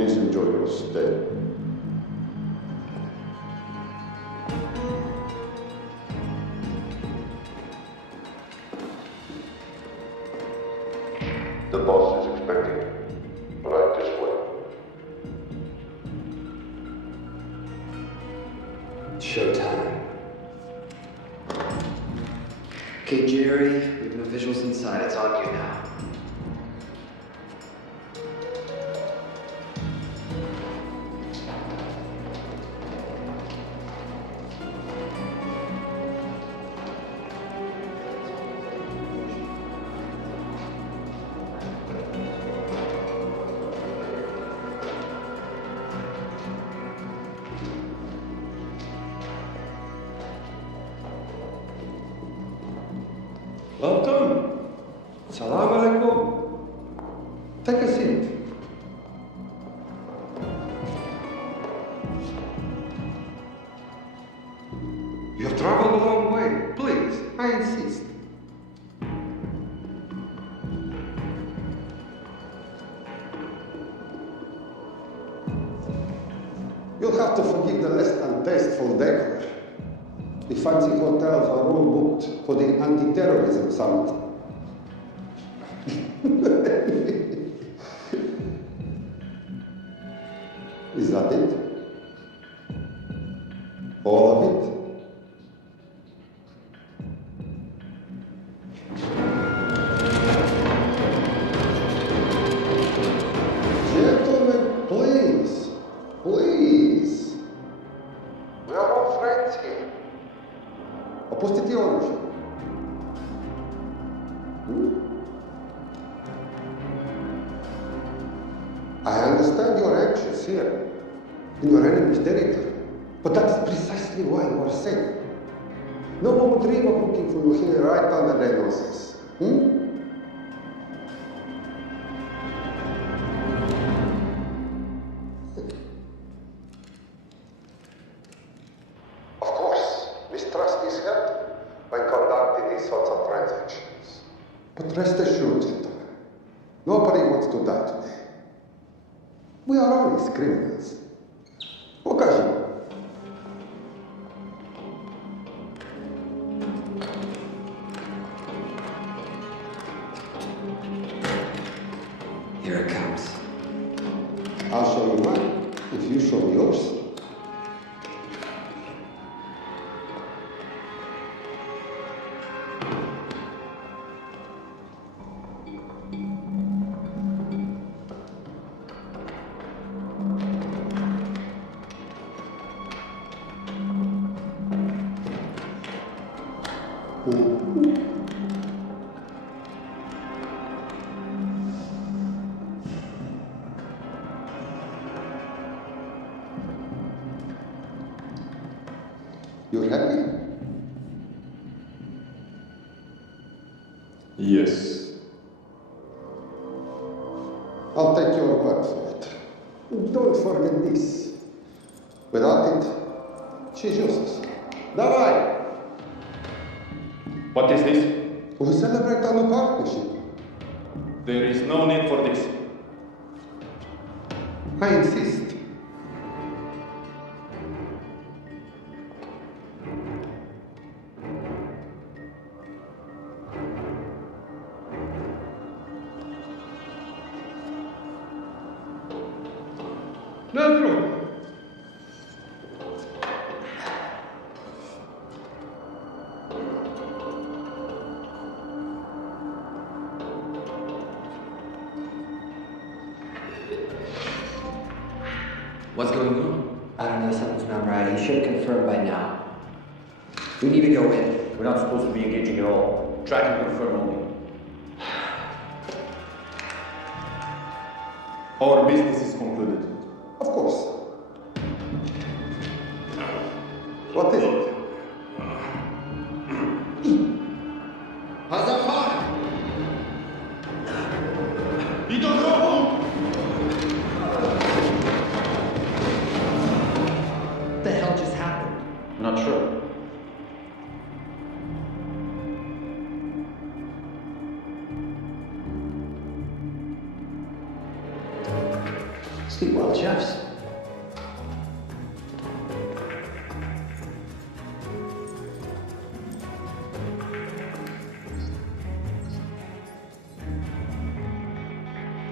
Please enjoy your stay. The boss is expecting you. Right this way. Showtime. Okay, Jerry, we have no visuals inside. It's on you now. Welcome. Salam alaikum. Take a seat. You have traveled a long way. Please, I insist. You'll have to forgive the less than tasteful decor. The fancy hotels are all booked for the anti-terrorism summit. Is that it? All of it? Gentlemen, please, please. We are all friends here. Опустите оружие. I understand you're anxious here, in your enemy's territory, but that's precisely why you are safe. No one would dream of looking for you here right under their noses. Of course, mistrust is held when conducting these sorts of transactions. But rest assured, gentlemen, nobody wants to die today. We are honest criminals. Покажи. Here it comes. I'll show you mine if you show me yours. You're happy? Yes. I'll take your word for it. Don't forget this. Without it, she's useless. Давай! What is this? We celebrate our partnership. There is no need for this. I insist. Let's What's going on? I don't know, something's not right. He should have confirmed by now. We need to go in. We're not supposed to be engaging at all. Track and confirm only. Our business is concluded. Of course. What is it? What the hell just happened? I'm not sure. Steve Welch.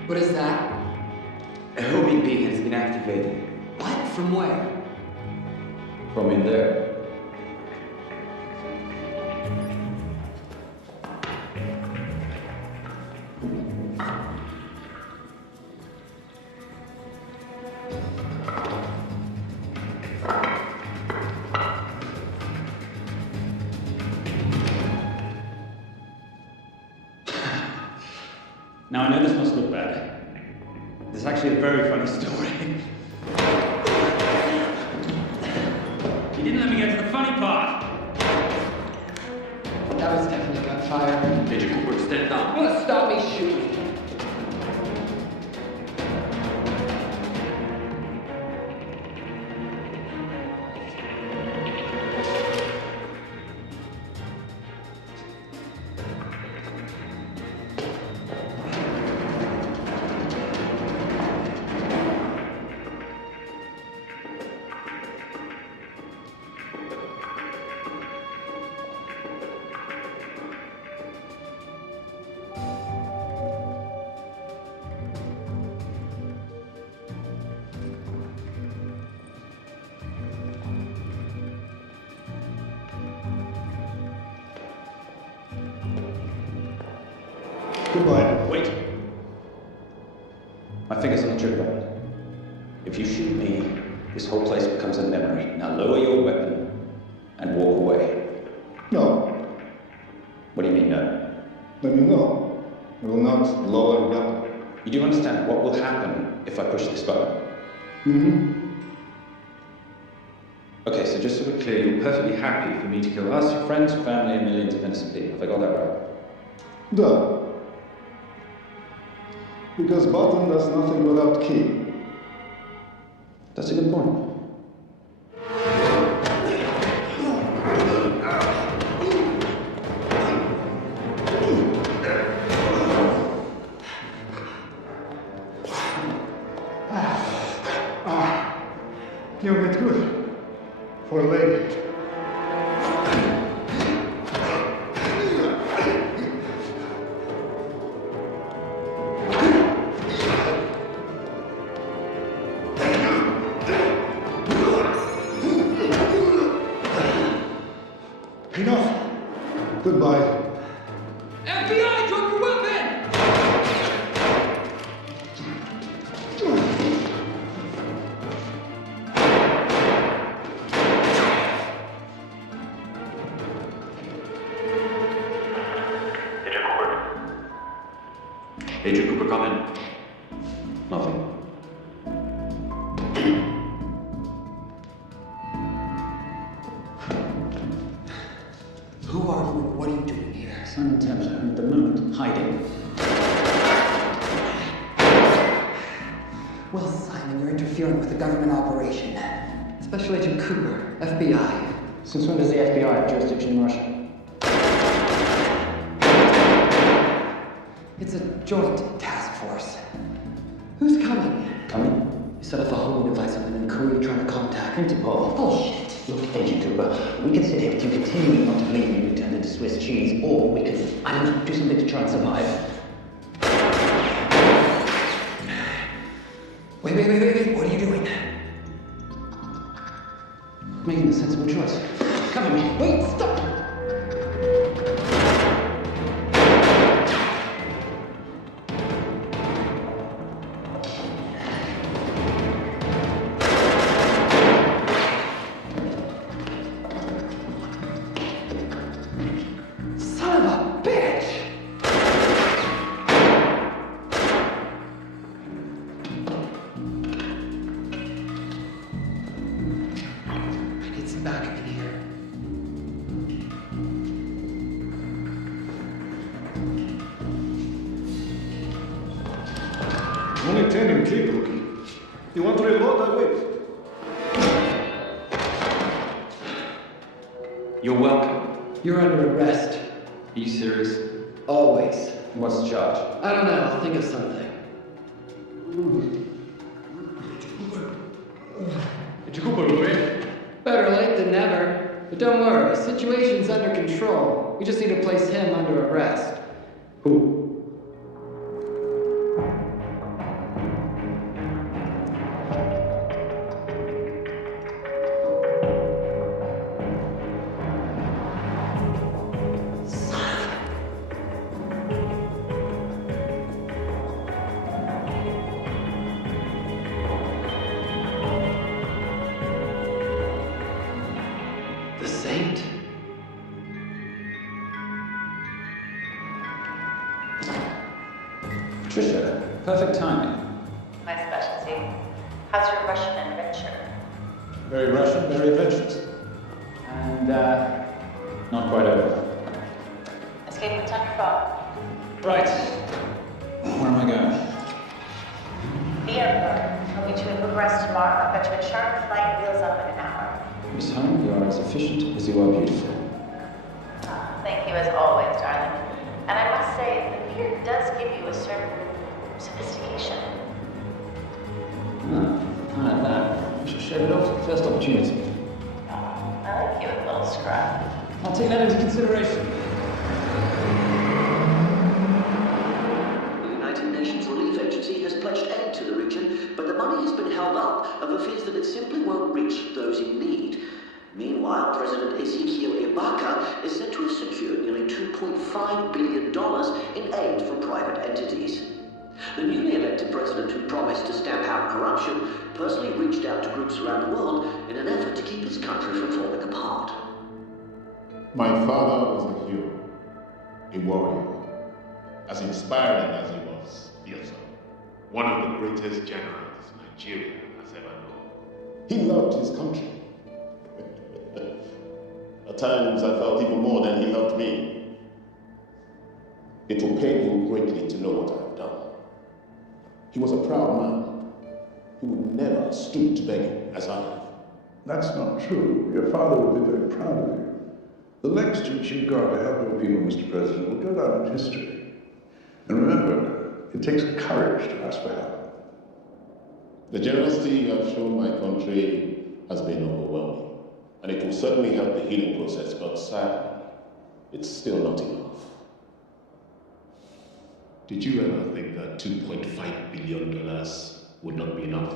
What is that? A homing beacon has been activated. What? From where? From in there. Now, I know this must look bad. This is actually a very funny story. You didn't let me get to the funny part. That was definitely gunfire. Major Cooper, stand down. Well, stop me shooting. Goodbye. Wait. My finger's on the trigger button. If you shoot me, this whole place becomes a memory. Now lower your weapon and walk away. No. What do you mean, no? Let me know. I will not lower the weapon. You do understand what will happen if I push this button? Mm-hmm. Okay, so just so we're clear, you're perfectly happy for me to kill us, your friends, your family, and millions of innocent people. Have I got that right? Done. Because button does nothing without key. That's a good point. You'll get good. For a lady. Enough. Goodbye. FBI, drop your weapon! Agent Cooper, come in. Nothing. Who are you and what are you doing here? Simon Thames, I'm at the moment hiding. Well, Simon, you're interfering with a government operation. Special Agent Cooper, FBI. Since when does the FBI have jurisdiction in Russia? It's a joint task force. Who's coming? Coming? You set up a homing device on them in Korea trying to contact Interpol. Bullshit. Look, Agent Cooper, we can sit here with you continuing not to believe you turned into Swiss cheese, or we can, I don't know, do something to try and survive. Wait. What are you doing? Making a sensible choice. Cover me. Wait, stop! Son of a bitch! I need some backup in here. Only 10 in clip, rookie. You want to reload? I wait. You're welcome. You're under arrest. Are you serious? Always. What's the charge? I don't know, I'll think of something. Agent Cooper, okay? Better late than never. But don't worry, situation's under control. We just need to place him under arrest. Who? saint. Patricia, perfect timing. My specialty. How's your Russian adventure? Very Russian, very adventurous. And, not quite over. Escape with Thunderball. Right. Where am I going? The airport. I'll meet you in Bucharest tomorrow. I've got you a charter flight, wheels up in an hour. Miss Home, you are as efficient as you are beautiful. Thank you as always, darling. And I must say, the beard does give you a certain sophistication. I like that. We should shave it off at the first opportunity. I like you with a little scrub. I'll take that into consideration. The United Nations Relief Agency has pledged aid to the region, but the money has been held up over fears that it simply won't reach those in need. Meanwhile, President Ezekiel Ibaka is said to have secured nearly $2.5 billion in aid from private entities. The newly elected president, who promised to stamp out corruption, personally reached out to groups around the world in an effort to keep his country from falling apart. My father was a hero, a warrior, as inspiring as he was fearsome. One of the greatest generals Nigeria has ever known. He loved his country. At times I felt even more than he loved me. It will pain him greatly to know what I have done. He was a proud man who would never stoop to begging as I have. That's not true. Your father would be very proud of you. The lengths to which you've gone to help your people, Mr. President, will go down in history. And remember, it takes courage to ask for help. The generosity you have shown my country has been overwhelming. And it will certainly help the healing process, but sadly, it's still not enough. Did you ever think that $2.5 billion would not be enough?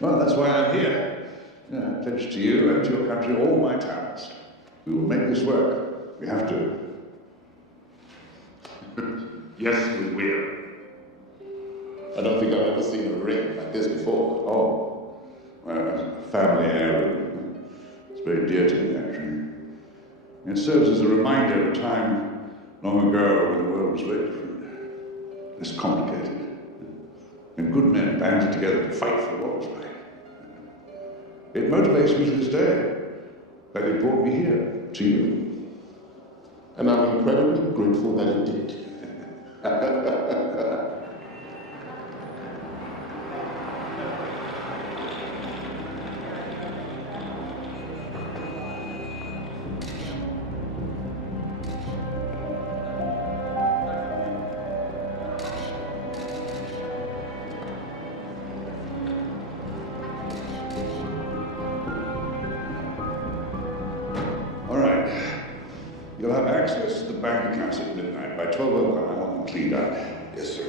Well, that's why I'm here. I pledge to you and to your country all my talents. We will make this work. We have to. Yes, we will. I don't think I've ever seen a ring like this before. Oh, well, a family heirloom. It's very dear to me, actually. It serves as a reminder of a time long ago when the world was very different, less complicated, and good men banded together to fight for what was right. It motivates me to this day, that it brought me here, to you. And I'm incredibly grateful that it did. All right. You'll have access to the bank accounts at midnight. By 12:01, I want them cleaned out. Yes, sir.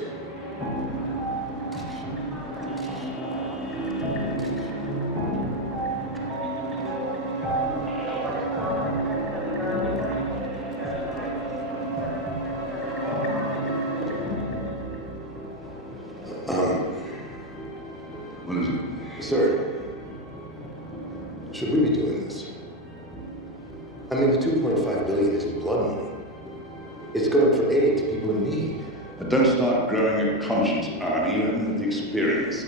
What is it? Sir, should we be doing this? I mean, the $2.5 billion isn't blood money. It's going for aid to people in need. But don't start growing a conscience, Arnie. You haven't had the experience.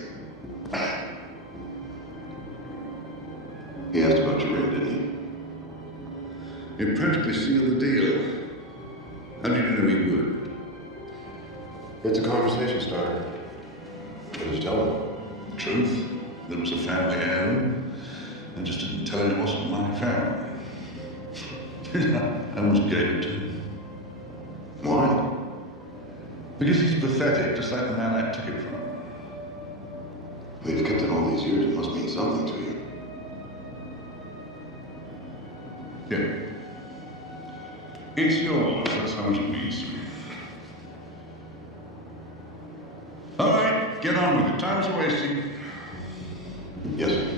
He asked about your ring, didn't he? It practically sealed the deal. How did you know he would? It's a conversation starter. What did you tell him? The truth. There was a family heirloom. I just didn't tell him it wasn't my family. I almost gave it to him. Why? Because he's pathetic, just like the man I took it from. Well, you've kept it all these years. It must mean something to you. Here. It's yours. That's how much it means to me. All right, get on with it. Time's wasting. Yes, sir.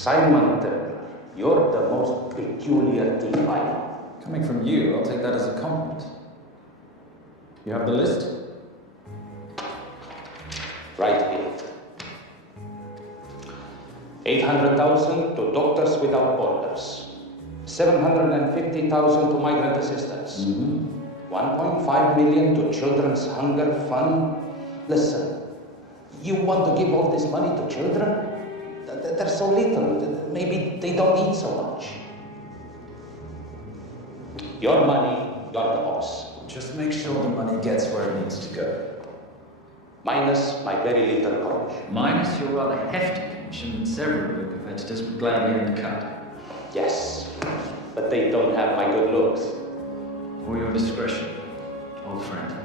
Simon Templar, you're the most peculiar thief I know. Coming from you, I'll take that as a compliment. You have the list? Right here. 800,000 to Doctors Without Borders. 750,000 to migrant assistance. 1.5 million to Children's Hunger Fund. Listen, you want to give all this money to children? They're so little, maybe they don't need so much. Your money, you're the boss. Just make sure the money gets where it needs to go. Minus my very little coach. Minus your rather hefty commission and several of your competitors would gladly undercut. Yes, but they don't have my good looks. Or your discretion, old friend.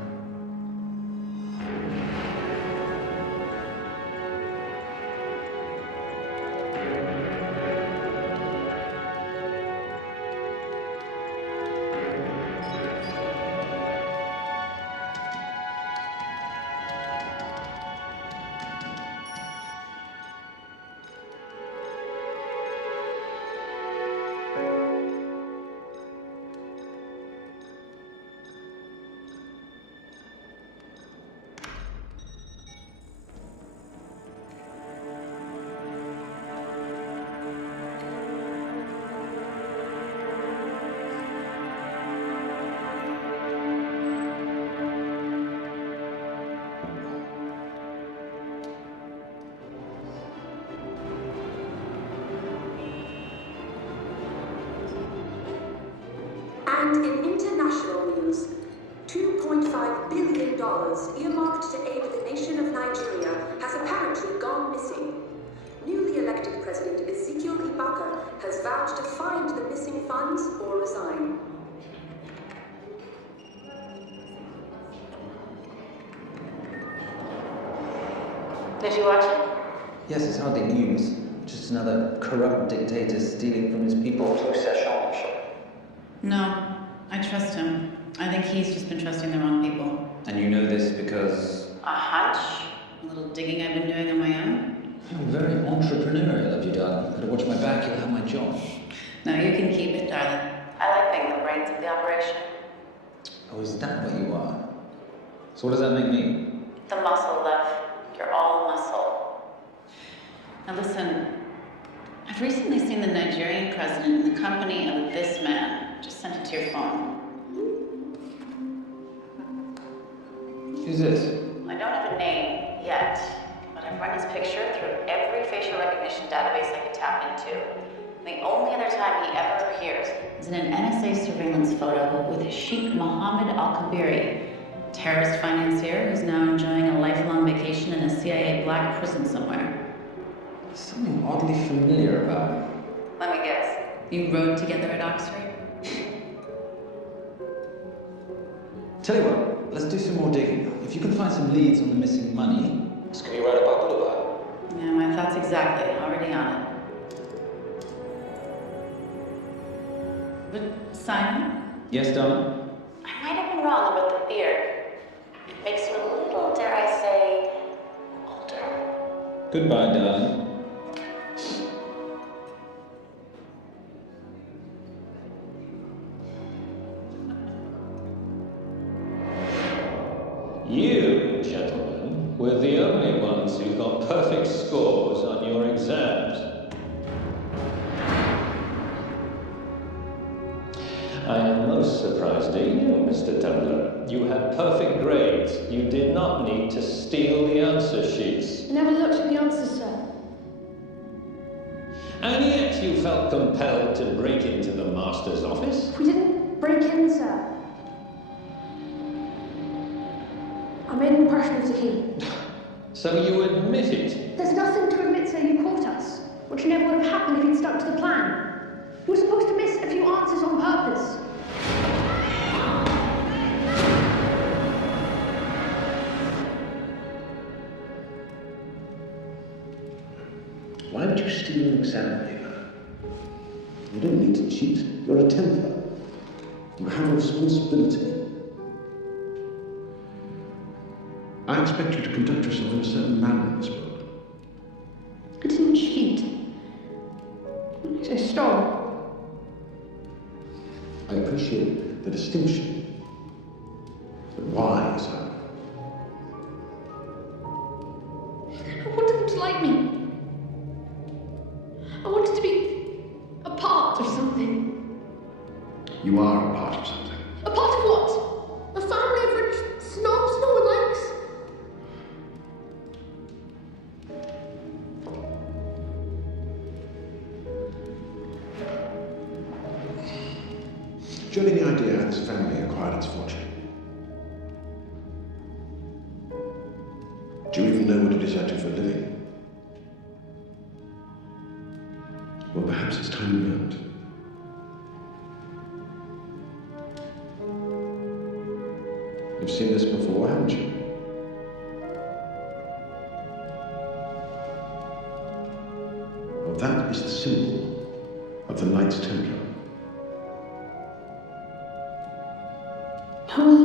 And in international news, $2.5 billion earmarked to aid the nation of Nigeria has apparently gone missing. Newly elected President Ezekiel Ibaka has vowed to find the missing funds or resign. Did you watch it? Yes, it's hardly news. Just another corrupt dictator stealing from his people. No, I trust him. I think he's just been trusting the wrong people. And you know this because... A hunch? A little digging I've been doing on my own. You're very entrepreneurial of you, darling. Gotta watch my back, you'll have my job. No, you can keep it, darling. I like being the brains of the operation. Oh, is that what you are? So what does that make me? The muscle, love. You're all muscle. Now listen, I've recently seen the Nigerian president in the company of this man. Just sent it to your phone. Who's this? I don't have a name yet, but I've run his picture through every facial recognition database I can tap into. The only other time he ever appears is in an NSA surveillance photo with Sheikh Mohammed Al-Kabiri, terrorist financier who's now enjoying a lifelong vacation in a CIA black prison somewhere. There's something oddly familiar about him. Let me guess. You rode together at Oxford? Tell you what, let's do some more digging. If you can find some leads on the missing money, this could be right up our boulevard. Yeah, my thoughts exactly. Already on it. But Simon? Yes, darling? I might have been wrong about the beard. It makes you a little, dare I say, older. Goodbye, darling. You, gentlemen, were the only ones who got perfect scores on your exams. I am most surprised at you, Mr. Templar. You had perfect grades. You did not need to steal the answer sheets. I never looked at the answers, sir. And yet you felt compelled to break into the master's office? We didn't break in, sir. I made an impression of the key. So you admit it? There's nothing to admit, sir. You caught us. Which never would have happened if you'd stuck to the plan. You were supposed to miss a few answers on purpose. Why would you steal an exam paper? You don't need to cheat. You're a Templar. You have a responsibility. I expect you to conduct yourself in a certain manner in this world. I didn't cheat. appreciate the distinction. But why, son? I wanted them to like me. I wanted to be a part of something. You are a part of something. A part of what? A family of rich snobs no one likes? Do you have any idea how this family acquired its fortune? Do you even know what it is I do for a living? Well, perhaps it's time you learned. You've seen this before, haven't you? Well, that is the symbol of the Knights Templar. How are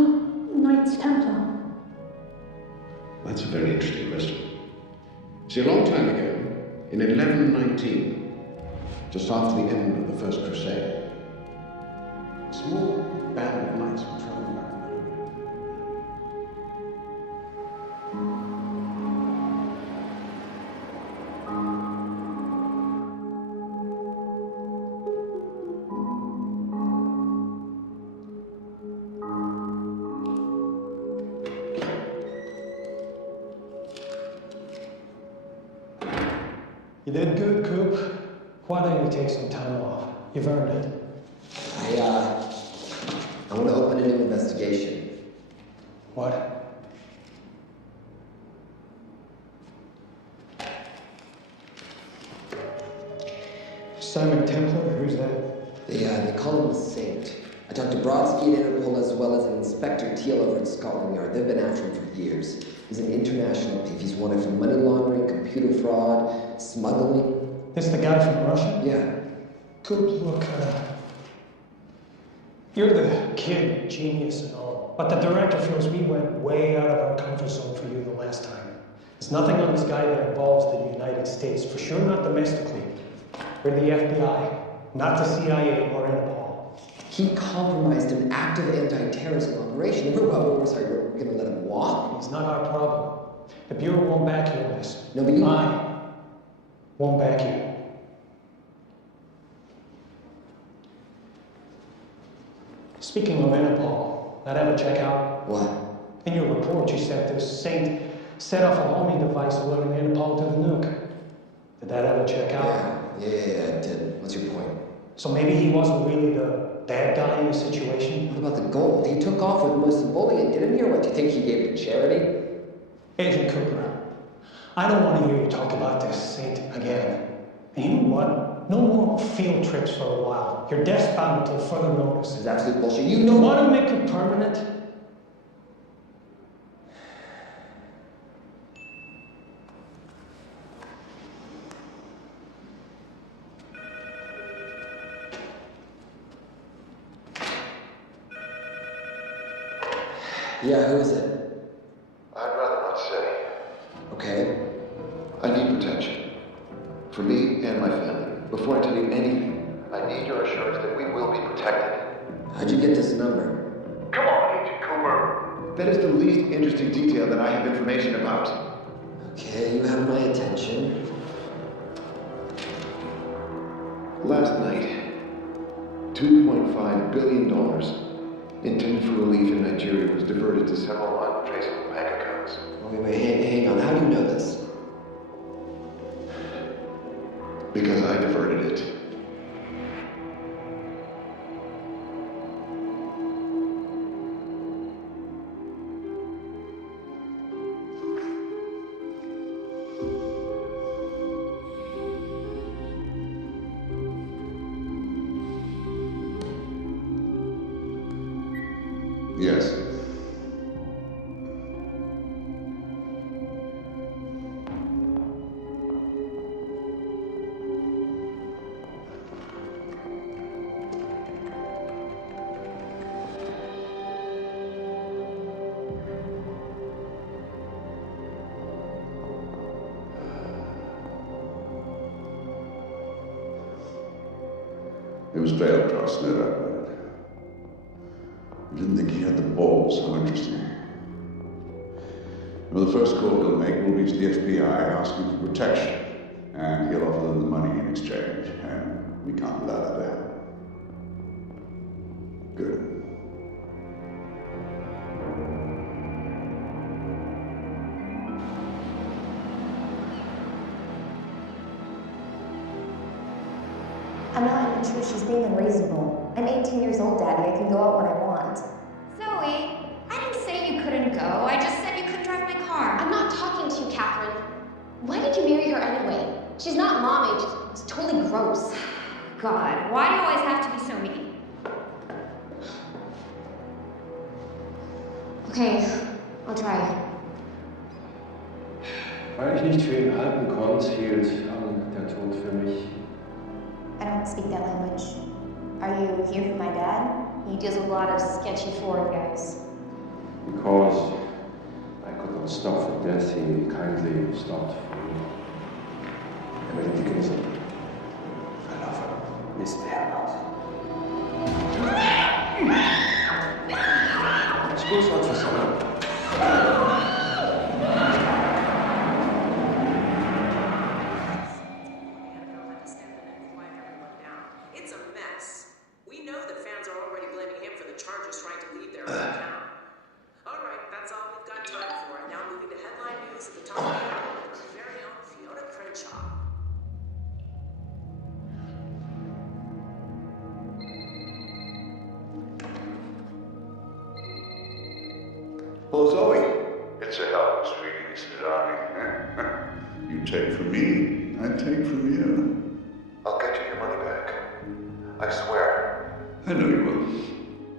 Knights Templar? That's a very interesting question. See, a long time ago, in 1119, just after the end of the First Crusade, a small band of knights were traveling back from You did good, Coop. Why don't you take some time off? You've earned it. I want to open a new investigation. What? Simon Templar, who's that? They call him a saint. I talked to Brodsky at Interpol as well as an Inspector Teal over at Scotland Yard. They've been after him for years. He's an international thief. He's wanted for money laundering, computer fraud, smuggling. This the guy from Russia? Yeah. Coop, look, you're the kid, genius and all, but the director feels we went way out of our comfort zone for you the last time. There's nothing on this guy that involves the United States, for sure not domestically. We're the FBI, not the CIA or Interpol. He compromised an active anti-terrorism operation. We're going to let him walk? It's not our problem. The Bureau won't back you on this. No, but you... I won't back you. Speaking of Interpol, that ever check out? What? In your report, you said this saint set off a homing device alerting Interpol to the nuke. Did that ever check out? Yeah, it did. What's your point? So maybe he wasn't really the bad guy in the situation? What about the gold? He took off with most of the bullion, didn't he? Or what, do you think he gave it to charity? Agent Cooper, I don't want to hear you talk about this saint again. And you know what? No more field trips for a while. You're desk bound until further notice. It's absolute bullshit. You know. Want to make it permanent? Yeah, who is it? I'd rather not say. Okay. I need protection. For me and my family. Before I tell you anything, I need your assurance that we will be protected. How'd you get this number? Come on, Agent Cooper. That is the least interesting detail that I have information about. Okay, you have my attention. Last night, $2.5 billion intended for relief in Nigeria was diverted to several untraceable bank accounts. Wait, hang on. How do you know this? Because I diverted it. Yes. It was veiled trust, no doubt about it. didn't think he had the balls. How interesting. Well, the first call he'll make will reach the FBI asking for protection, and he'll offer them the money in exchange, and we can't allow that to happen. Good. I'm not even sure she's being unreasonable. I'm 18 years old, Daddy. I can go out when I want. Zoe, I didn't say you couldn't go. I just said you couldn't drive my car. I'm not talking to you, Catherine. Why did you marry her anyway? She's not mom age. It's totally gross. God, why do you always have to be so mean? Okay, I'll try. Weil ich nicht für ihn halten konnte, hielt der Tod für mich. I don't speak that language. Are you here for my dad? He deals with a lot of sketchy foreign guys. Because I could not stop for death, he kindly stopped for me. Emily Dickinson. I love her. Miss Bernard. Suppose not for someone. Well, Zoe, it's a helpless feeling, Mrs. Darling. You take from me, I take from you. I'll get you your money back. I swear. I know you will.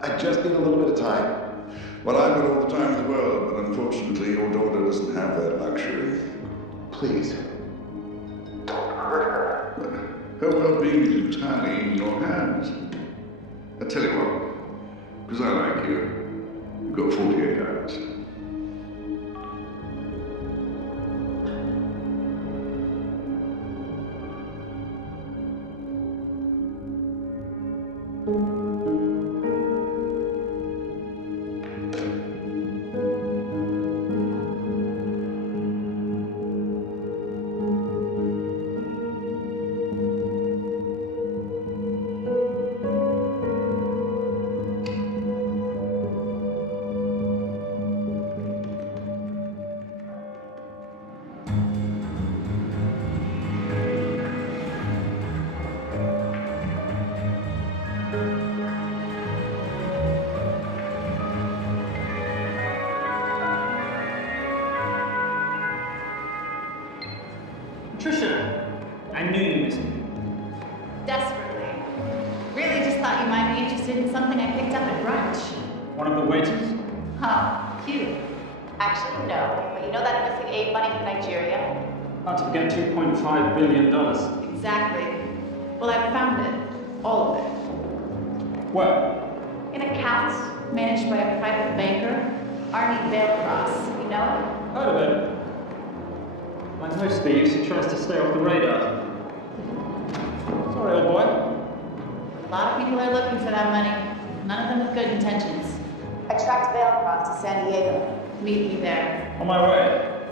I just need a little bit of time. Well, I've got all the time in the world, but unfortunately your daughter doesn't have that luxury. Please, don't hurt her. Her well-being is entirely in your hands. I tell you what, because I like you, you've got 48 hours. Trisha, I knew you missed me. Desperately. Really just thought you might be interested in something I picked up at brunch. One of the waiters? Huh, cute. Actually, no. But you know that missing aid money from Nigeria? Not to forget $2.5 billion. Exactly. Well, I found it. All of it. Where? In accounts managed by a private banker, Arnie Bailcross. You know? Heard of it. Like most thieves, he tries to stay off the radar. Sorry, old boy. A lot of people are looking for that money. None of them with good intentions. I tracked Bailcross to San Diego. Meet me there. On my way.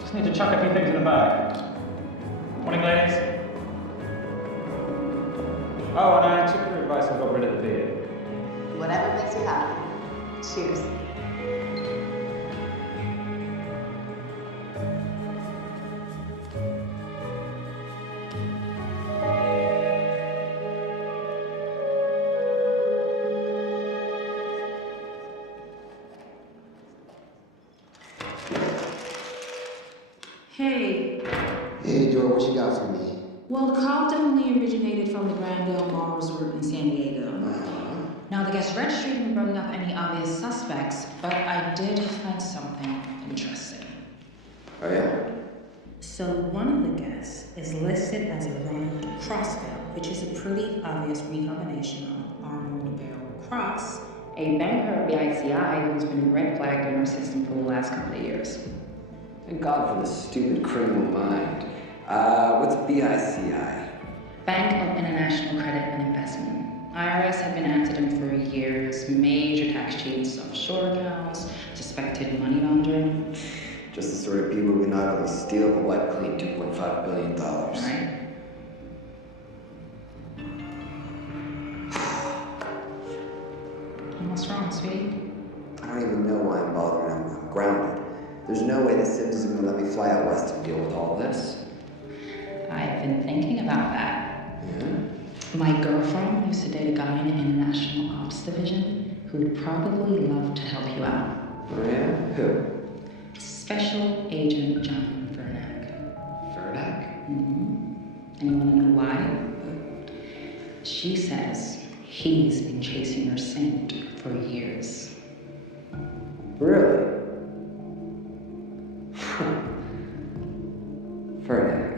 Just need to chuck a few things in the bag. Morning, ladies. Oh, and I took your advice and got rid of the beer. Whatever makes you happy. Cheers. Hey. Hey, Dora, what you got for me? Well, the call definitely originated from the Grand Del Mar Resort in San Diego. Now, the guest registry didn't bring up any obvious suspects, but I did find something interesting. Oh, yeah? So, one of the guests is listed as a Roman Crossville, which is a pretty obvious recombination of Arnold Barrel Cross, a banker of the ICI who's been red flagged in our system for the last couple of years. Thank God for the stupid criminal mind. What's BICI? Bank of International Credit and Investment. IRS had been after them for years. Major tax cheats, offshore accounts, suspected money laundering. Just the sort of people who not only steal but wipe clean $2.5 billion. Right. What's wrong, sweetie? I don't even know why I'm bothering. I'm grounded. There's no way the Sims is going to let me fly out west and deal with all this. I've been thinking about that. Yeah? My girlfriend used to date a guy in the International Ops Division who would probably love to help you out. Oh yeah? Who? Special Agent John Vernack. Vernack? Mm-hmm. And you want to know why? She says he's been chasing her saint for years. Really? Vernack.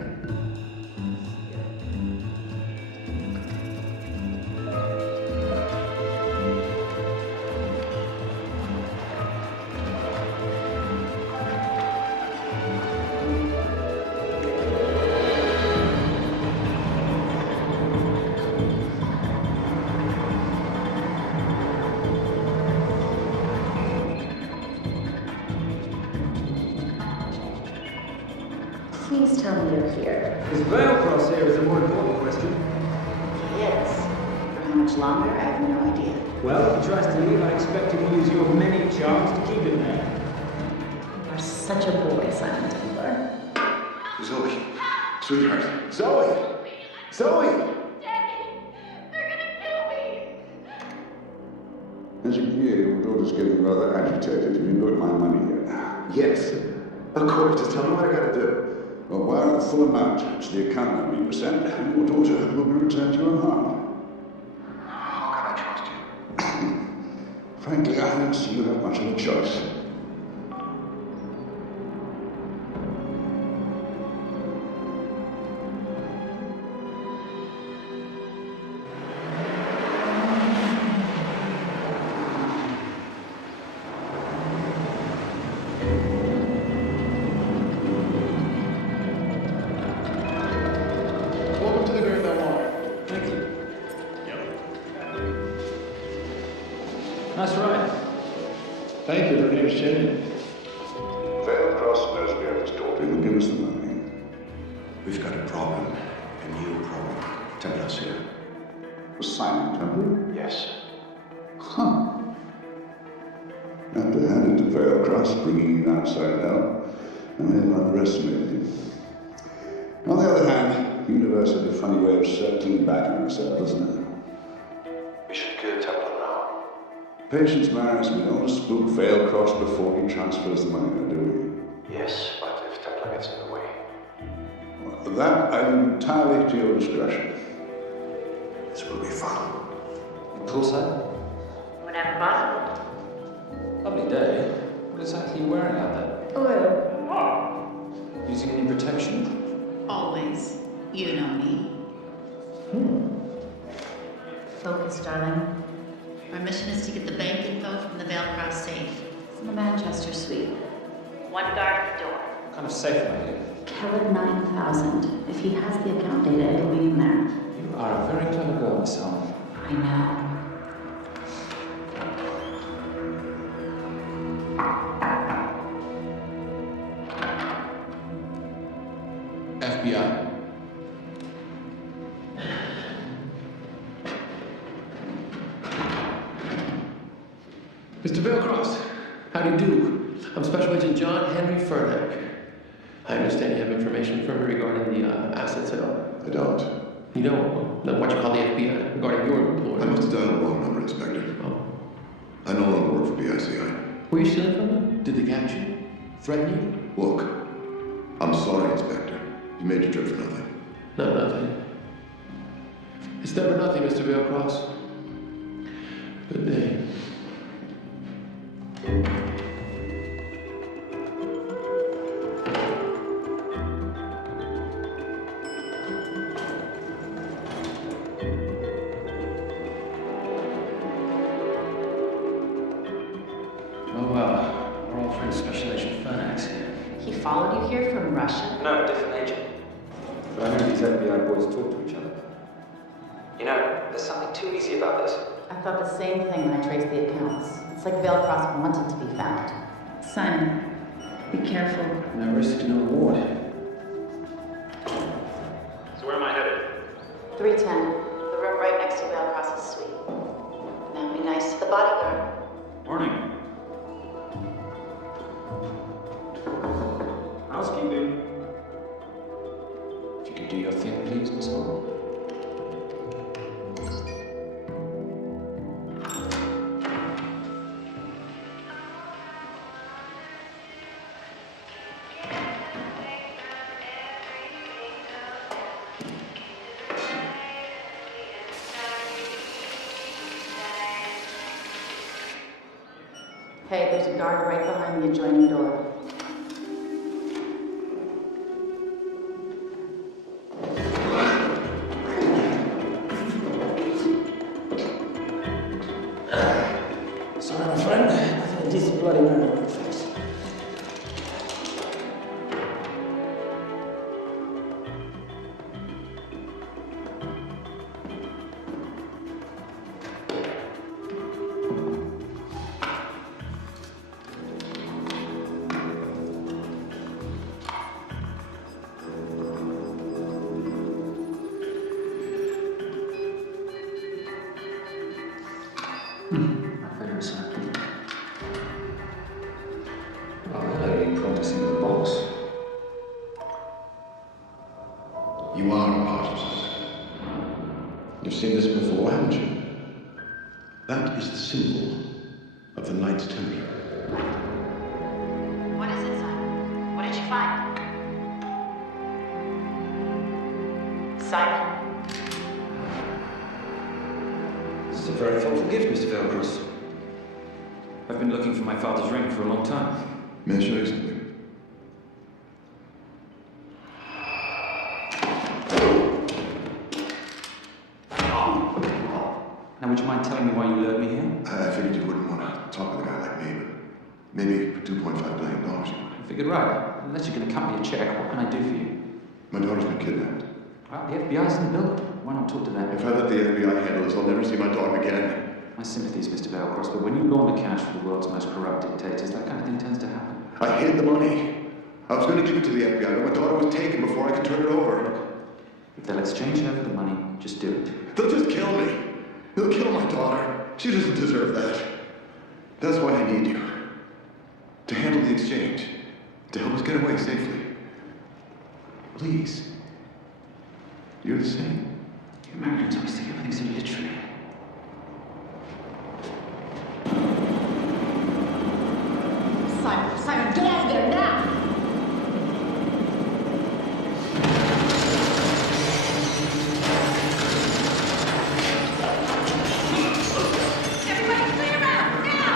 Please tell me you're here. This veil cross here is a more important question. Yes. For how much longer, I have no idea. Well, if he tries to leave, I expect him to use your many charms to keep him there. You are such a boy, Simon Templar. Zoe. Sweetheart. Zoe! Zoe! As you can hear, your daughter's getting rather agitated. Have you got my money yet? Yes. Of course. Just tell me what I gotta do. Well, wire the full amount to the account number you sent, and your daughter will be returned to you unharmed. How can I trust you? Frankly, I don't see you have much of a choice. That's right. Thank you, her name's Jenny. Vale Cross knows we have his daughter. He'll give us the money. We've got a problem. A new problem. Templar's here. Was Simon Templar? Yes. Huh. Apprehended to Vale Cross, bringing in outside help. I may have underestimated him. On the other hand, the universe has a funny way of circling back on itself, doesn't it? We should kill Templar now. Patience, Maris, we don't spook Vale Cross before he transfers the money, do we? Yes, but if Templar gets in the way. Well, that I leave entirely to your discretion. This will be fun. Poolside? Whenever possible. Lovely day. What exactly are you wearing out there? Oil. Using any protection? Always. You know me. Focus, darling. Our mission is to get the bank info from the Vale Cross safe. It's in the Manchester suite. One guard at the door. What kind of safe am I in? Keller 9000. If he has the account data, it'll be in there. You are a very clever girl, Miss Helen. I know. FBI. Mr. Veilcross, how do you do? I'm Special Agent John Henry Fernack. I understand you have information for me regarding the asset sale. I don't. You don't? Then why'd you call the FBI regarding your employer? I must have dialed the wrong number, Inspector. Oh. I no longer work for BICI. Were you stealing from them? Did they catch you? Threaten you? Look, I'm sorry, Inspector. You made your trip for nothing. No, nothing. It's never nothing, Mr. Veilcross. Good day. Oh, our old friend Special Agent Fernack's here. He followed you here from Russia? No, different agent. But I know these FBI boys talk to each other. You know, there's something too easy about this. I thought the same thing when I traced the accounts. It's like Veilcross wanted to be found. Simon, be careful. No risk, no reward. So where am I headed? 310. The room right next to Veilcross's suite. Now be nice to the bodyguard. Morning. Housekeeping. If you could do your thing, please, Miss Hall. Hey, there's a guard right behind the adjoining door. Sorry, my friend. I feel a decent bloody murder on my face. My favourite side. Oh, hello, you promising the boss. You are an artist. You've seen this before, haven't you? That is the symbol of the Knights Templar. What is it, Simon? What did you find? Simon? This is a very thoughtful gift, Mr. Veilcross. I've been looking for my father's ring for a long time. May I show you something? Now, would you mind telling me why you lured me here? I figured you wouldn't want to talk with a guy like me, but maybe for $2.5 billion you would. I figured right. Unless you're going to cut me a check, what can I do for you? My daughter's been kidnapped. Well, the FBI's in the building. Why not talk to them? If I let the FBI handle this, I'll never see my daughter again. My sympathies, Mr. Veilcross, but when you launder cash for the world's most corrupt dictators, that kind of thing tends to happen. I hid the money. I was going to give it to the FBI, but my daughter was taken before I could turn it over. If they'll exchange her for the money, just do it. They'll just kill me. They'll kill my daughter. She doesn't deserve that. That's why I need you. To handle the exchange. To help us get away safely. Please. You're the same. You Americans always take everything so literally. Simon, get out of there now! Everybody clear out, now!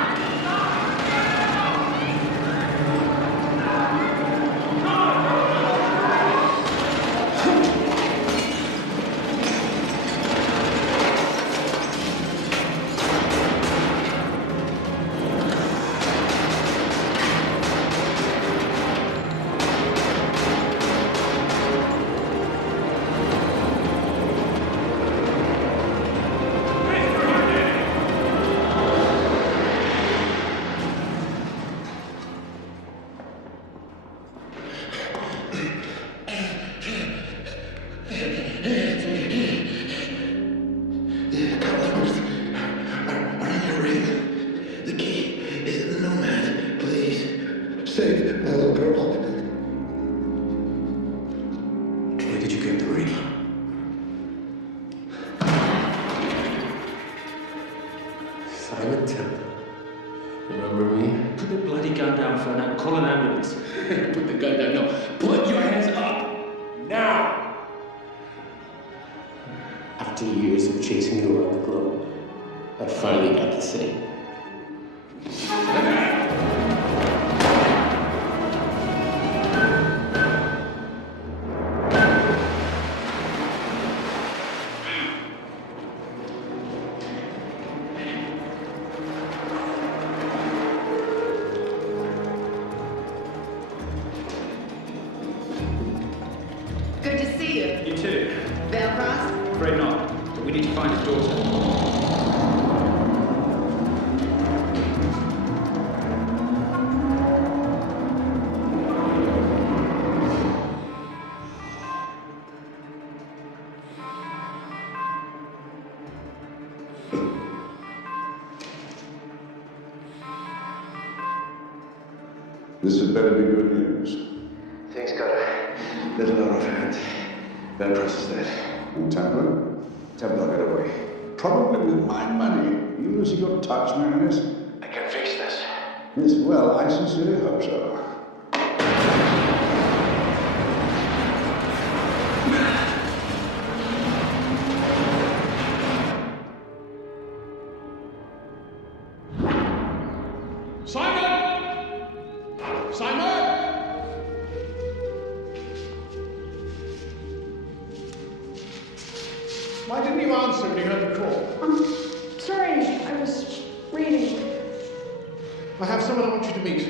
Save my little girl. Where did you get the ring? Simon Temple. Remember me? Put the bloody gun down, Fernand. Call an ambulance. Put the gun down. No. Put your hands up. Now. After years of chasing you around the globe, I finally got to say. Good to see you. You too. Veilcross? Afraid not. But we We need to find his daughter. This had better be good news. Things got a little out of hand. That person's dead. And Templar? Templar got away. Probably with my money. You losing your touch, Marinus? I can fix this. Yes, well, I sincerely hope so. Simon! Simon! Why didn't you answer when you heard the call? Sorry, I was reading. I have someone I want you to meet.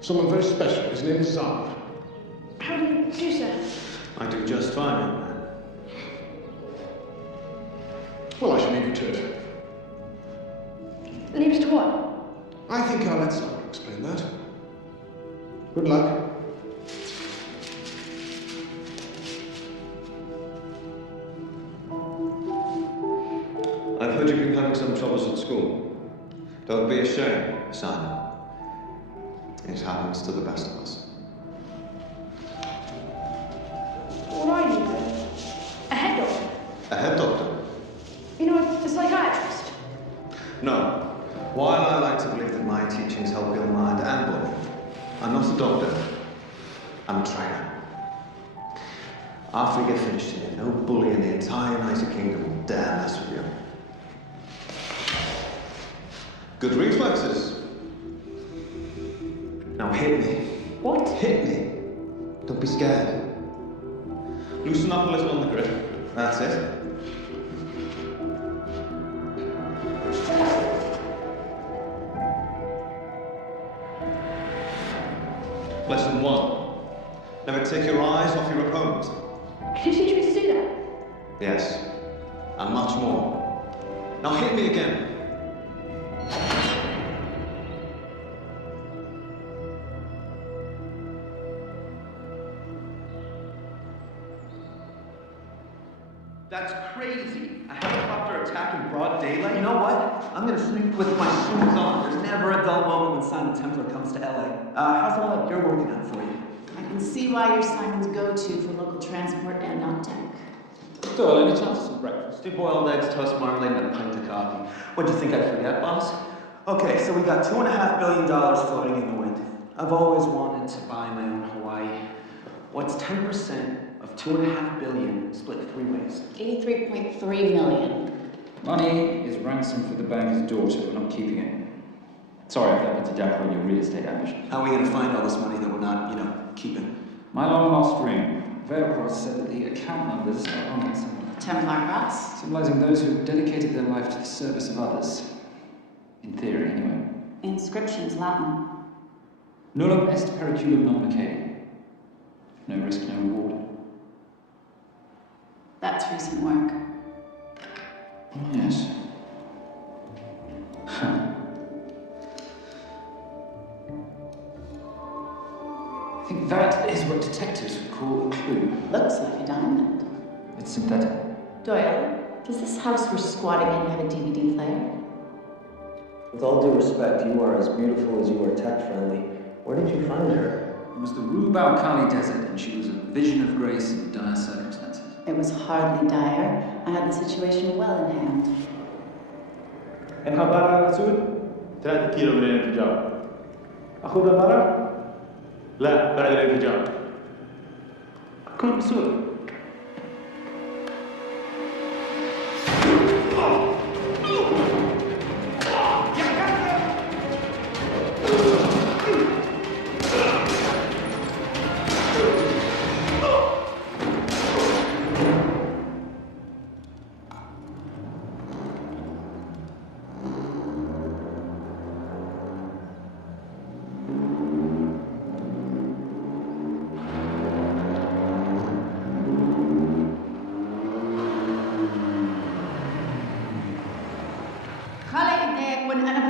Someone very special. His name is Zara. How do you do, sir? I do just fine, young man. Well, I shall leave you to it. Leave us to what? I think I'll let Zara explain that. Good luck. I've heard you've been having some troubles at school. Don't be ashamed, Simon. It happens to the best of us. What are you, then? A head doctor? A head doctor? You know, a psychiatrist? No. While I like to believe that my teachings help your mind and body, I'm not a doctor. I'm a trainer. After we get finished here, no bully in the entire United Kingdom will dare mess with you. Good reflexes. Now hit me. What? Hit me. Don't be scared. Loosen up a little on the grip. That's it. Lesson 1. Never take your eyes off your opponent. Can you teach me to do that? Yes. And much more. Now hit me again. That's crazy. A helicopter attack in broad daylight? You know what? I'm gonna sleep with my shoes on. There's never a dull moment when Simon Templar comes to LA. How's all that you're working on for you? I can see why you're Simon's go-to for local transport and on tech. Doyle, any chance of some breakfast? 2 boiled eggs, toast, marmalade, and a pint of coffee. What'd you think I'd forget, boss? Okay, so we got $2.5 billion floating in the wind. I've always wanted to buy my own Hawaii. What's 10% of $2.5 billion split 3 ways? 83.3 million. Money is ransom for the banker's daughter. We're not keeping it. Sorry if that puts a damper on your real estate ambition. How are we going to find all this money that we're not, keeping? My long-lost ring. Veilcross said that the account numbers are on it somewhere. Templar Cross? Symbolizing those who have dedicated their life to the service of others. In theory, anyway. Inscription's Latin. Nullum est periculum non macede. No risk, no reward. That's recent work. Yes. I think that is what detectives would call a clue. Looks like a diamond. It's synthetic. Doyle, does this house we're squatting in have a DVD player? With all due respect, you are as beautiful as you are tech-friendly. Where did you find her? It was the Rub al-Khali Desert, and she was a vision of grace in dire circumstances. It was hardly dire. I had the situation well in hand. الخبر على سود 3 كيلو من الانفجار. أخذ المرة؟ لا، بعد الانفجار. كن سود.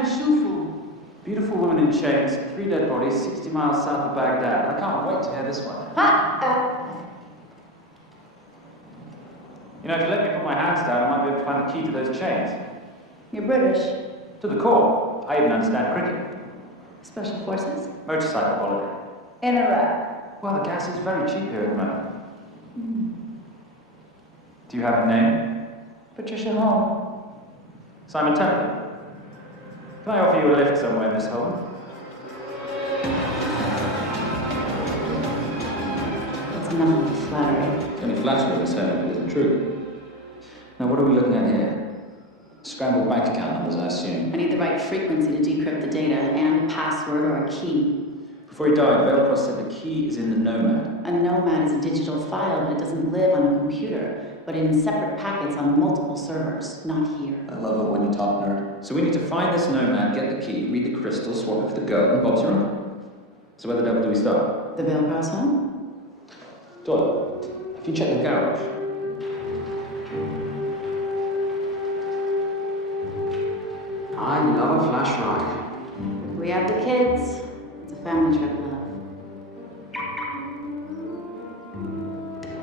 a shoe Beautiful woman in chains, 3 dead bodies, 60 miles south of Baghdad. I can't wait to hear this one. You know, if you let me put my hands down, I might be able to find the key to those chains. You're British. To the core. I even understand cricket. Special forces. Motorcycle holiday. In Iraq. Well, the gas is very cheap here at the moment. Do you have a name? Patricia Hall. Simon Templer. Can I offer you a lift somewhere, Miss Holmes? That's enough of flattery. Only flattery was said if it isn't true. Now, what are we looking at here? Scrambled bank account numbers, I assume. I need the right frequency to decrypt the data and a password or a key. Before he died, Velcross said the key is in the Nomad. A Nomad is a digital file, but it doesn't live on a computer, but in separate packets on multiple servers, not here. I love it when you talk nerd. So we need to find this Nomad, get the key, read the crystal, swap it for the girl, and Bob's your uncle. So where the devil do we start? The Velcross home? Doyle, if you check the garage. I love a flash ride. We have the kids. It's a family trip now.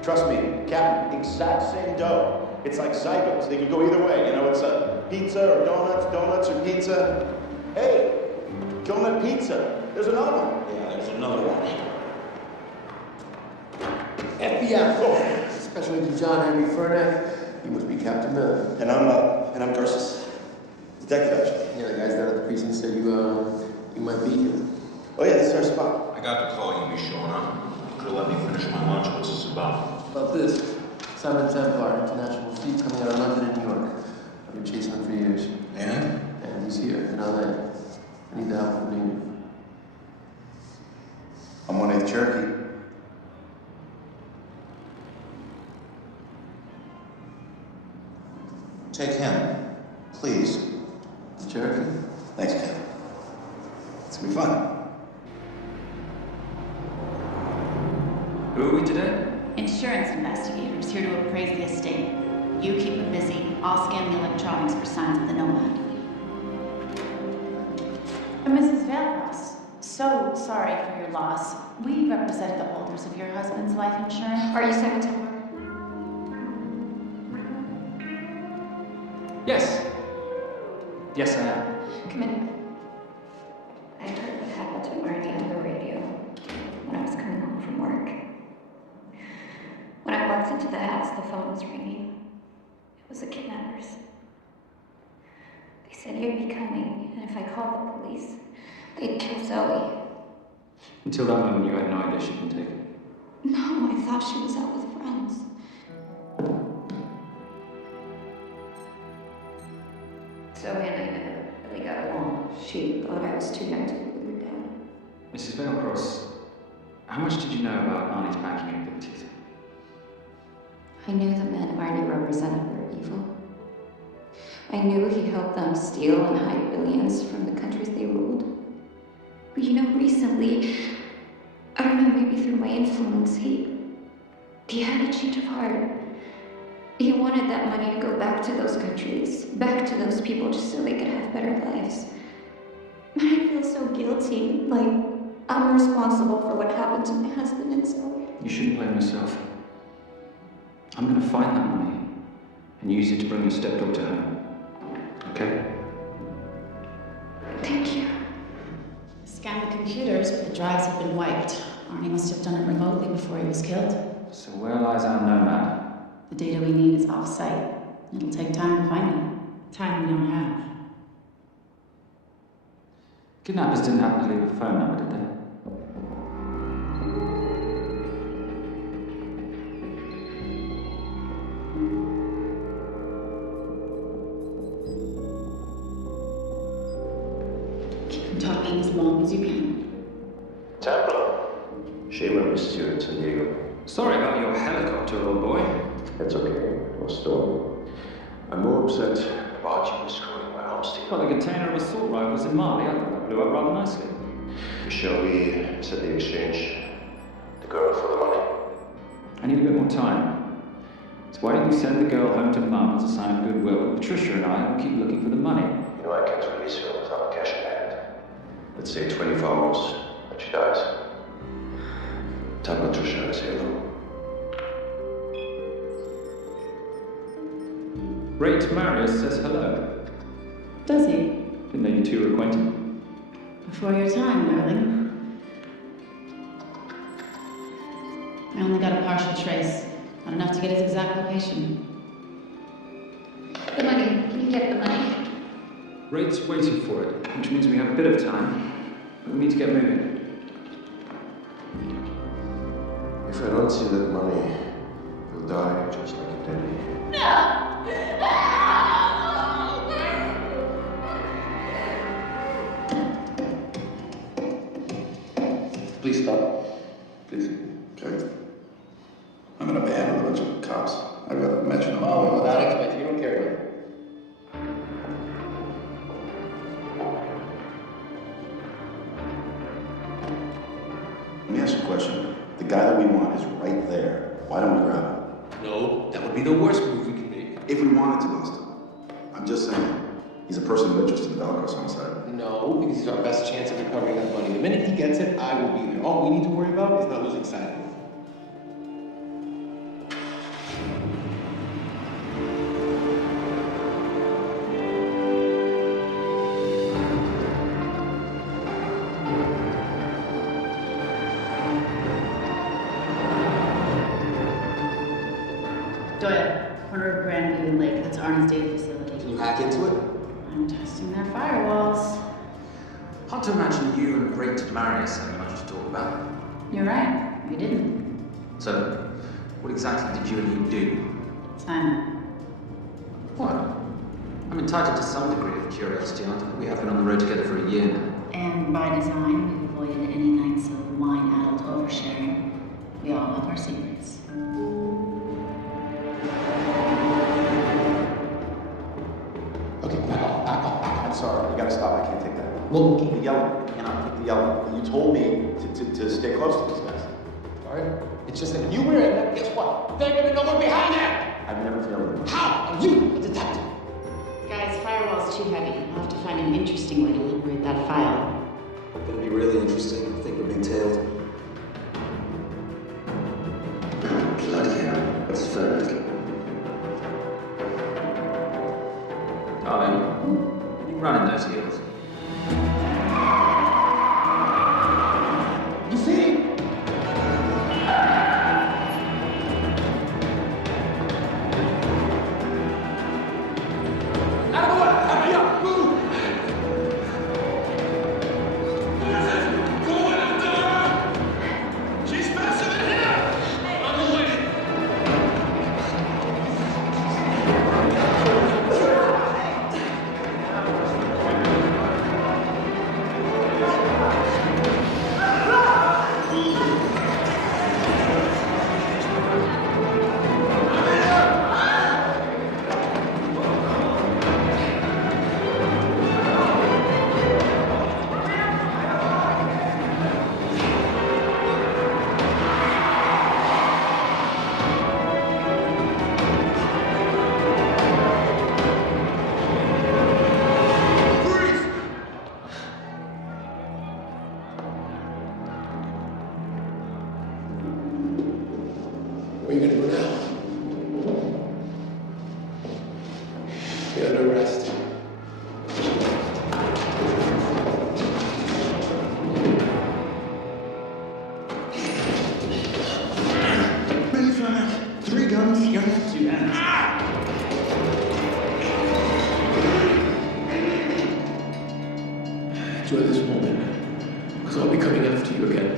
Trust me, Captain, exact same dough. It's like Zygotes. They can go either way. You know, it's a pizza or donuts or pizza. Hey, donut pizza. There's another one. Yeah, there's another one. FBI. Oh. Special Agent John Henry Furnack. You must be Captain And I'm Garces. Detective, actually. Yeah, the guys down at the precinct said you might be here. Oh yeah, that's our spot. I got to call you, Miss Shona. You could have let me finish my lunch. What's this about? About this. Simon Templar, international fleet coming out of London and New York. I've been chasing him for years. And? And he's here, in LA. I need the help of Nina. I'm 1/8 Cherokee. Take him, please. Cherokee? Thanks, Captain. It's gonna be fun. Who are we today? Insurance investigators here to appraise the estate. You keep it busy. I'll scan the electronics for signs of the Nomad. Mrs. Velcross, so sorry for your loss. We represent the holders of your husband's life insurance. Are you Simon Templar? Yes. Yes, I am. Come in. I heard what happened to Marty on the radio when I was coming home from work. When I walked into the house, the phone was ringing. It was the kidnappers. They said you'd be coming, and if I called the police, they'd kill Zoe. Until that moment, you had no idea she'd been taken. No, I thought she was out with friends. Zoe and I never really got along. She thought I was too young to be with her dad. Mrs. Velcross, how much did you know about Arnie's banking activities? I knew the men Arnie represented were evil. I knew he helped them steal and hide billions from the countries they ruled. But you know, recently, I don't know, maybe through my influence, he had a change of heart. He wanted that money to go back to those countries, back to those people, just so they could have better lives. But I feel so guilty, like I'm responsible for what happened to my husband and Zoe. You shouldn't blame yourself. I'm going to find that money and use it to bring your stepdaughter home. Okay? Thank you. Scanned the computers, but the drives have been wiped. Arnie must have done it remotely before he was killed. So where lies our Nomad? The data we need is off-site. It'll take time to find it. Time we don't have. Kidnappers didn't happen to leave a phone number, did they? Keep them talking as long as you can. Templar. Shame I missed you in San Diego. Sorry about your helicopter, old boy. That's okay. No storm. I'm more upset about you screwing my arms together. Well, the container of assault rifles in Mali, I thought that blew up rather nicely. Shall we set the exchange? The girl for the money? I need a bit more time. So why don't you send the girl home to Mum as a sign of goodwill? Patricia and I will keep looking for the money. You know know I can't release her without cash in hand. Let's say 24 hours, and she dies. Tell Patricia I say hello. Great Marius says hello. Does he? Didn't know you two were acquainted. Before your time, darling. I only got a partial trace. Not enough to get his exact location. The money. Can you get the money? Rate's waiting for it, which means we have a bit of time. But we need to get moving. If I don't see that money, you'll die just like your daddy. No! Please stop. Please. Okay. I'm in a band with a bunch of cops. I've got a metronome. Oh, without expense, you don't care about it. Let me ask you a question. The guy that we want is right there. Why don't we grab him? No, that would be the worst move we could make. If we wanted to, Austin. I'm just saying. He's a person of interest in the Valkyros homicide. No, because he's our best chance of recovering that money. The minute he gets it, I will be there. All we need to worry about is not losing sight of it. Doyle, corner of Grandview Lake. That's Arna's data facility. Can you hack into it? I'm testing their firewalls. Hard to imagine you and great Marius having much to talk about. You're right. We didn't. So, what exactly did you and he do? Simon. What? I'm entitled to some degree of curiosity, aren't I? We have been on the road together for a year now. And by design, we've avoided any nights of wine-addled oversharing. We all have our secrets. I'm sorry, you gotta stop. I can't take that. Well, keep the yelling. You cannot keep the yelling. You told me to stay close to these guys. Alright? It's just that if you were in it, guess what? They're gonna know we're behind that! I've never failed them. How are you a detective? Guys, firewall's too heavy. I'll have to find an interesting way to liberate that file. It's gonna be really interesting. I think we're being tailed. Bloody hell. What's the third? Darling, you running those heels. You see? Out of the way! Hurry up! Move! Go after her! She's faster than him! On the way! Where are you gonna go now? You're under arrest. Ready for that? 3 guns. You have 2 hands. Enjoy this moment, because I'll be coming after you again.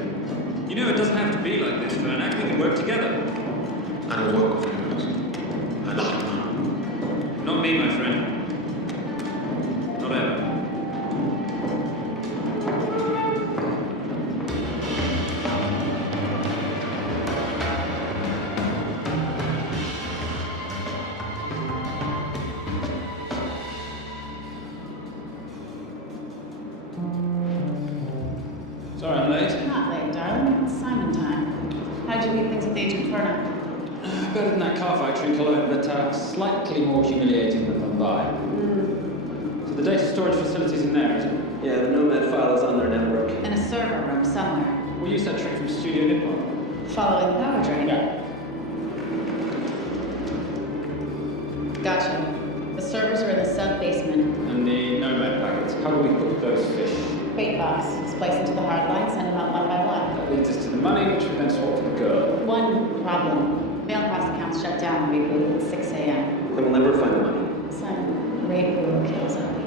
You know, it doesn't have to be like this, Vernak. We can work together. I don't work with criminals. I lock them up. Not me, my friend. Not ever. Sorry I'm late. Not late, darling. It's Simon time. How'd you leave things with Agent Furnack? Better than that car factory in Cologne, but slightly more humiliating than Mumbai. So the data storage facility's in there, isn't it? Yeah, the Nomad file is on their network. In a server room somewhere. We'll use that trick from Studio Nippon. Following the power drain. Yeah. Gotcha. The servers are in the sub-basement. And the Nomad packets, how do we hook those fish? Bait box. Splice into the hard line, send them out one by one. That leads us to the money, which we then swap for the girl. One problem. Mailbox accounts shut down and reboot at 6 a.m. Then we'll never find the money. Some rape guru kills Ellie.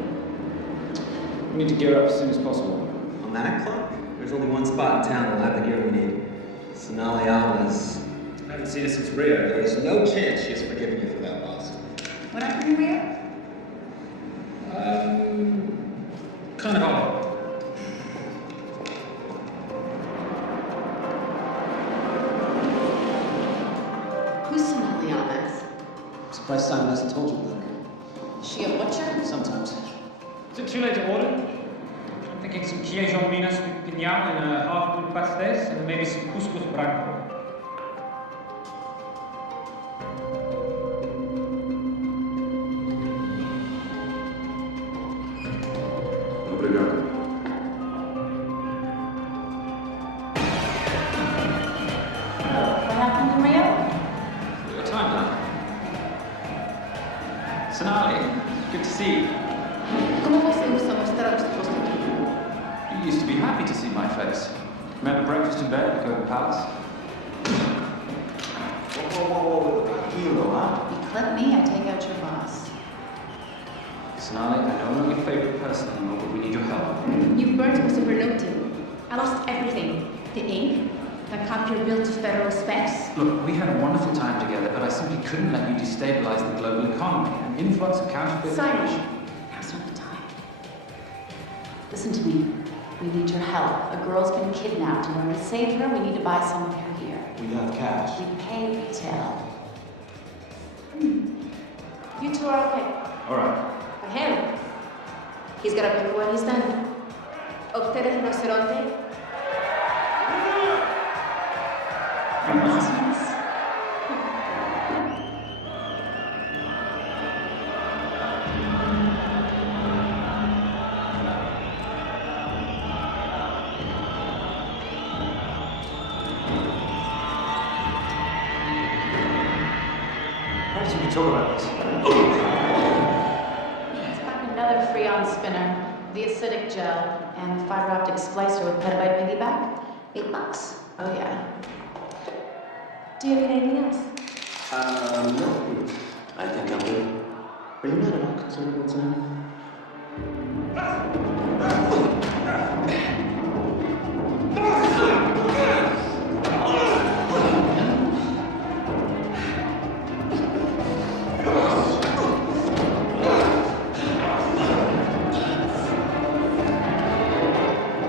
We need to gear up as soon as possible. On that clock? There's only one spot in town that'll have the gear we need. Sonali Alma's. I haven't seen her since Rio. There's no chance she has forgiven you for that, boss. What happened in Rio? Kind of odd. Who's Sonali Alma's? Surprised Simon hasn't told you about her. Is she a butcher? Sometimes. Is it too late to order? I'm thinking some queijo minas with piñao and a half good pastéis and maybe some couscous branco. Obrigado. What happened in Rio? Your time now. Sonali, good to see you. ¿Cómo você usa mostrar o seu rosto aqui? You used to be happy to see my face. Remember breakfast in bed at the Golden Palace? Whoa. Kilo, huh? You clip me, I take out your boss. Sonali, I know I'm not your favorite person anymore, but we need your help. You burnt my supernote. I lost everything. The ink, the copier built to federal specs. Look, we had a wonderful time together, but I simply couldn't let you destabilize the global economy. An influx of counterfeit Simon, now's not the time. Listen to me. We need your help. A girl's been kidnapped. In order to save her, we need to buy someone through here. We have cash. We pay retail. You two are okay. All right. For him. He's got to pick what he's done. Usted es rinoceronte. Nonsense. Perhaps we can talk about this. Let's pack another Freon spinner, the acidic gel, and the fiber optic splicer with petabyte piggyback. Big box. Oh yeah. Do you need anything else? No. I think I'm good. Are you not at all concerned about Simon?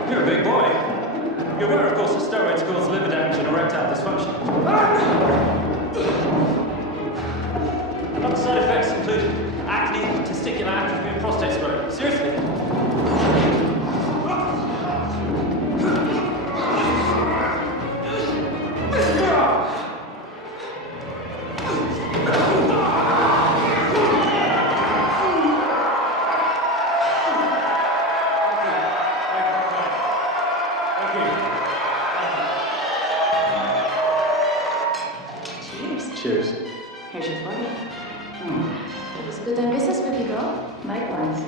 You're a big boy. You're aware, of course, that steroids cause liver damage and erectile dysfunction. Other side effects include acne, testicular atrophy, and prostate stroke. Seriously. Cheers. Cheers. Here's your photo. It was good doing business with you, girl. Likewise.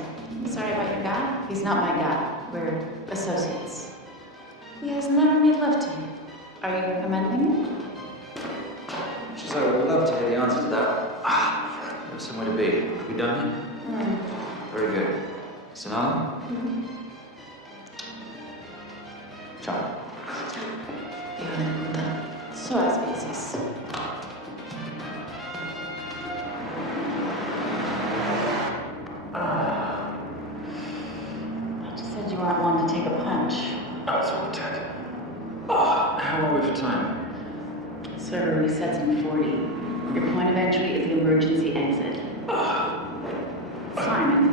Sorry about your guy. He's not my guy. We're associates. He has never made love to you. Are you recommending it? Just I would love to hear the answer to that. There's somewhere to be. Are we done here? Very good. Sonali? Ciao. So as basis. I just said you aren't one to take a punch. That's all Ted. How are we for time? Server resets in 40. Your point of entry is the emergency exit. Simon,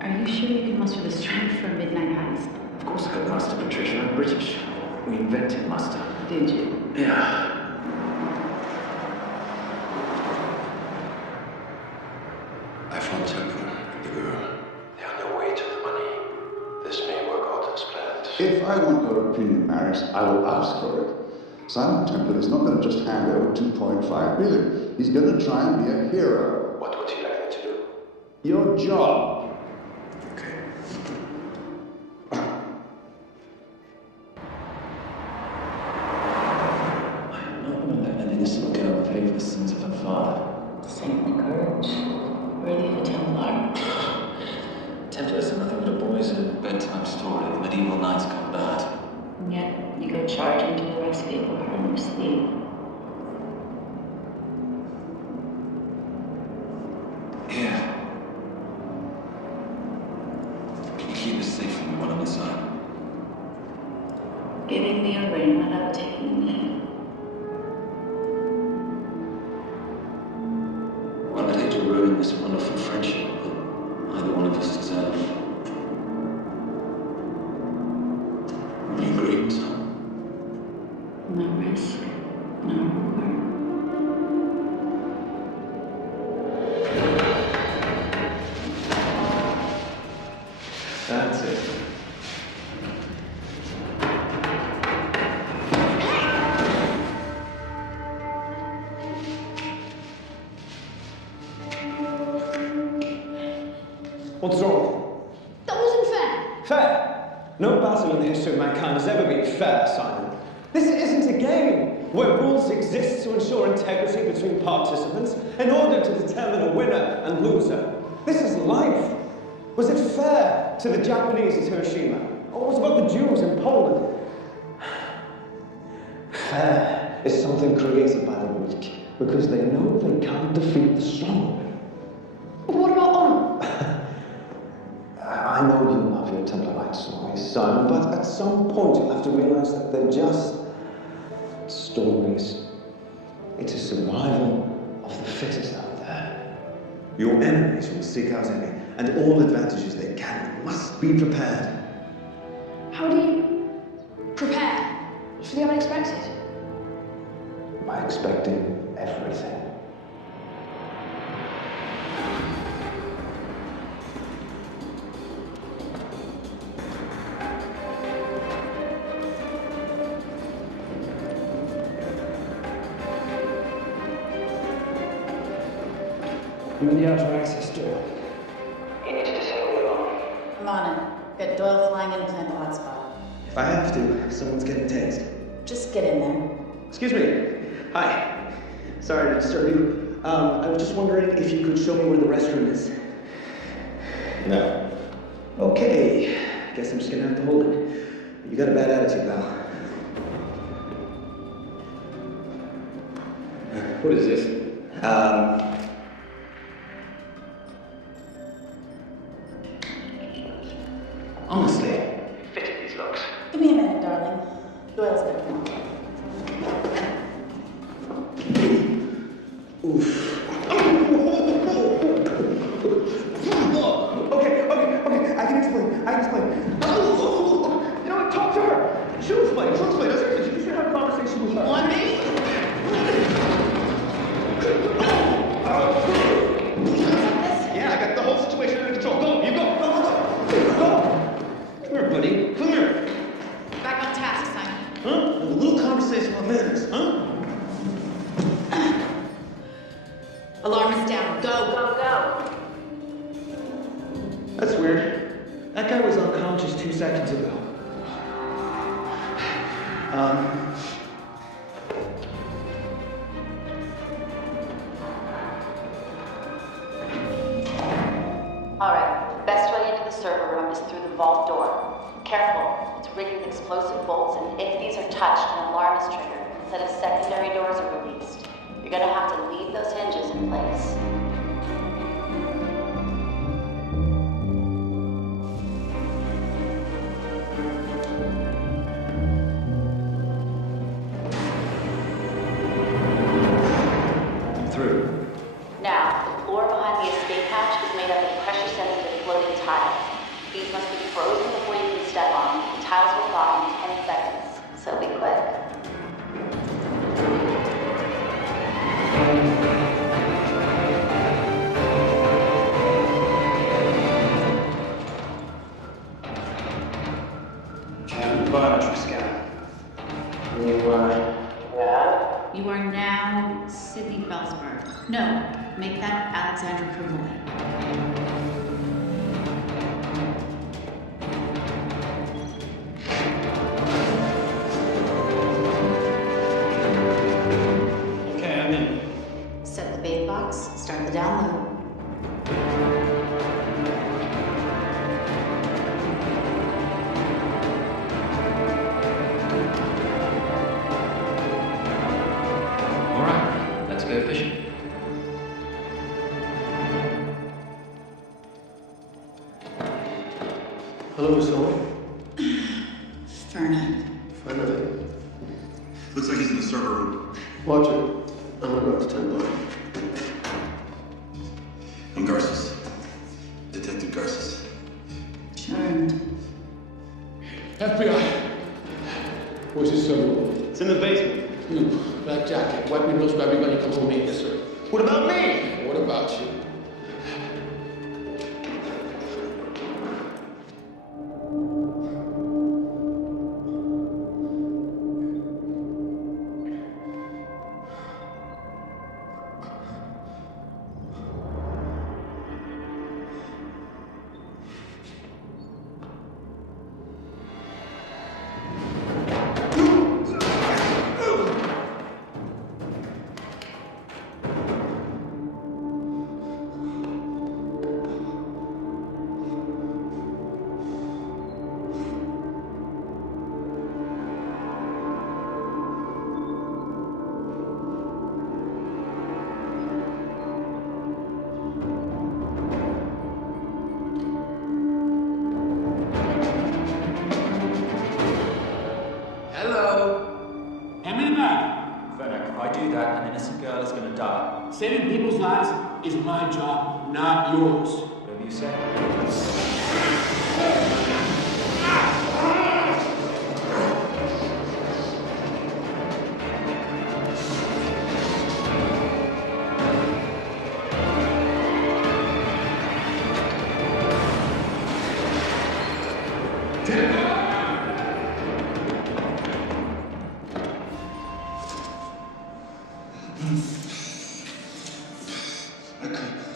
are you sure you can muster the strength for a midnight heist? Of course I could muster, Patricia. I'm British. We invented muster. Did you? Yeah. I found Temple, the girl. They're on their way. If I want your opinion, Maris, I will ask for it. Simon Templar is not going to just hand over 2.5 billion. He's going to try and be a hero. What would you like me to do? Your job. An innocent girl pay for the sins of her father. Saintly courage. Worthy of a Templar. Templars are nothing but a boy's bedtime story of medieval knights gone bad. And yet, you go charging to the rescue of her new sleep. Here. Can you keep us safe from the one on the side? Giving me a ring without taking it. Well, I'd hate to ruin this wonderful friendship that either one of us deserve. You agree, son? No risk, no reward. That's it. What's wrong? That wasn't fair. Fair? No battle in the history of mankind has ever been fair, Simon. This isn't a game where rules exist to ensure integrity between participants in order to determine a winner and loser. This is life. Was it fair to the Japanese at Hiroshima? Or was it about the Jews in Poland? Fair is something created by the weak, because they know they can't defeat the strong. But what about honor? I know you love your Templar-like stories, Simon, but at some point you'll have to realize that they're just stories. It's a survival of the fittest out there. Your enemies will seek out any and all advantages they can. You must be prepared. How do you prepare for the unexpected? By expecting everything. I'm in the outer access door. You need to disable it all. Come on in. Get Doyle flying in and plant the hotspot. If I have to, someone's getting tased. Just get in there. Excuse me. Hi. Sorry to disturb you. I was just wondering if you could show me where the restroom is. No. Okay. Guess I'm just gonna have to hold it. You got a bad attitude, pal. What is this? Honestly. Fitted these locks. Give me a minute, darling. Doyle's gonna come. Okay. I can explain. You know what? Talk to her. She'll explain. You should have a conversation with her. On me? Yeah, I got the whole situation under control. Go, you go. Go. Come here, buddy. Come here. Back on task, Simon. Huh? A little conversation about manners, huh? Alarm is down. Go. That's weird. That guy was unconscious 2 seconds ago. Alright, best way into the server room is through the vault door. Careful, it's rigged with explosive bolts, and if these are touched, an alarm is triggered. A set of secondary doors are released. You're gonna have to leave those hinges in place. Through. Now, the floor behind the escape hatch is made up of pressure-sensitive floating tiles. These must be frozen before you can step on them. The tiles will thaw in 10 seconds, so be quick. Can Christopher. No, make that Alexandra Cremona. Okay, I'm in. Set the bait box, start the download. All right, let's go fishing. Hello, Zoe. Fernet. Finally. Looks like he's in the server room. Watch it. I'm gonna go up to 10 bar. I'm Garces. Detective Garces. Charmed. FBI. Where's his server? It's in the basement. You, black jacket, wipe your nose for everybody come home here. Yes, sir. What about me? What about you? Saving people's lives is my job, not yours. Whatever you say.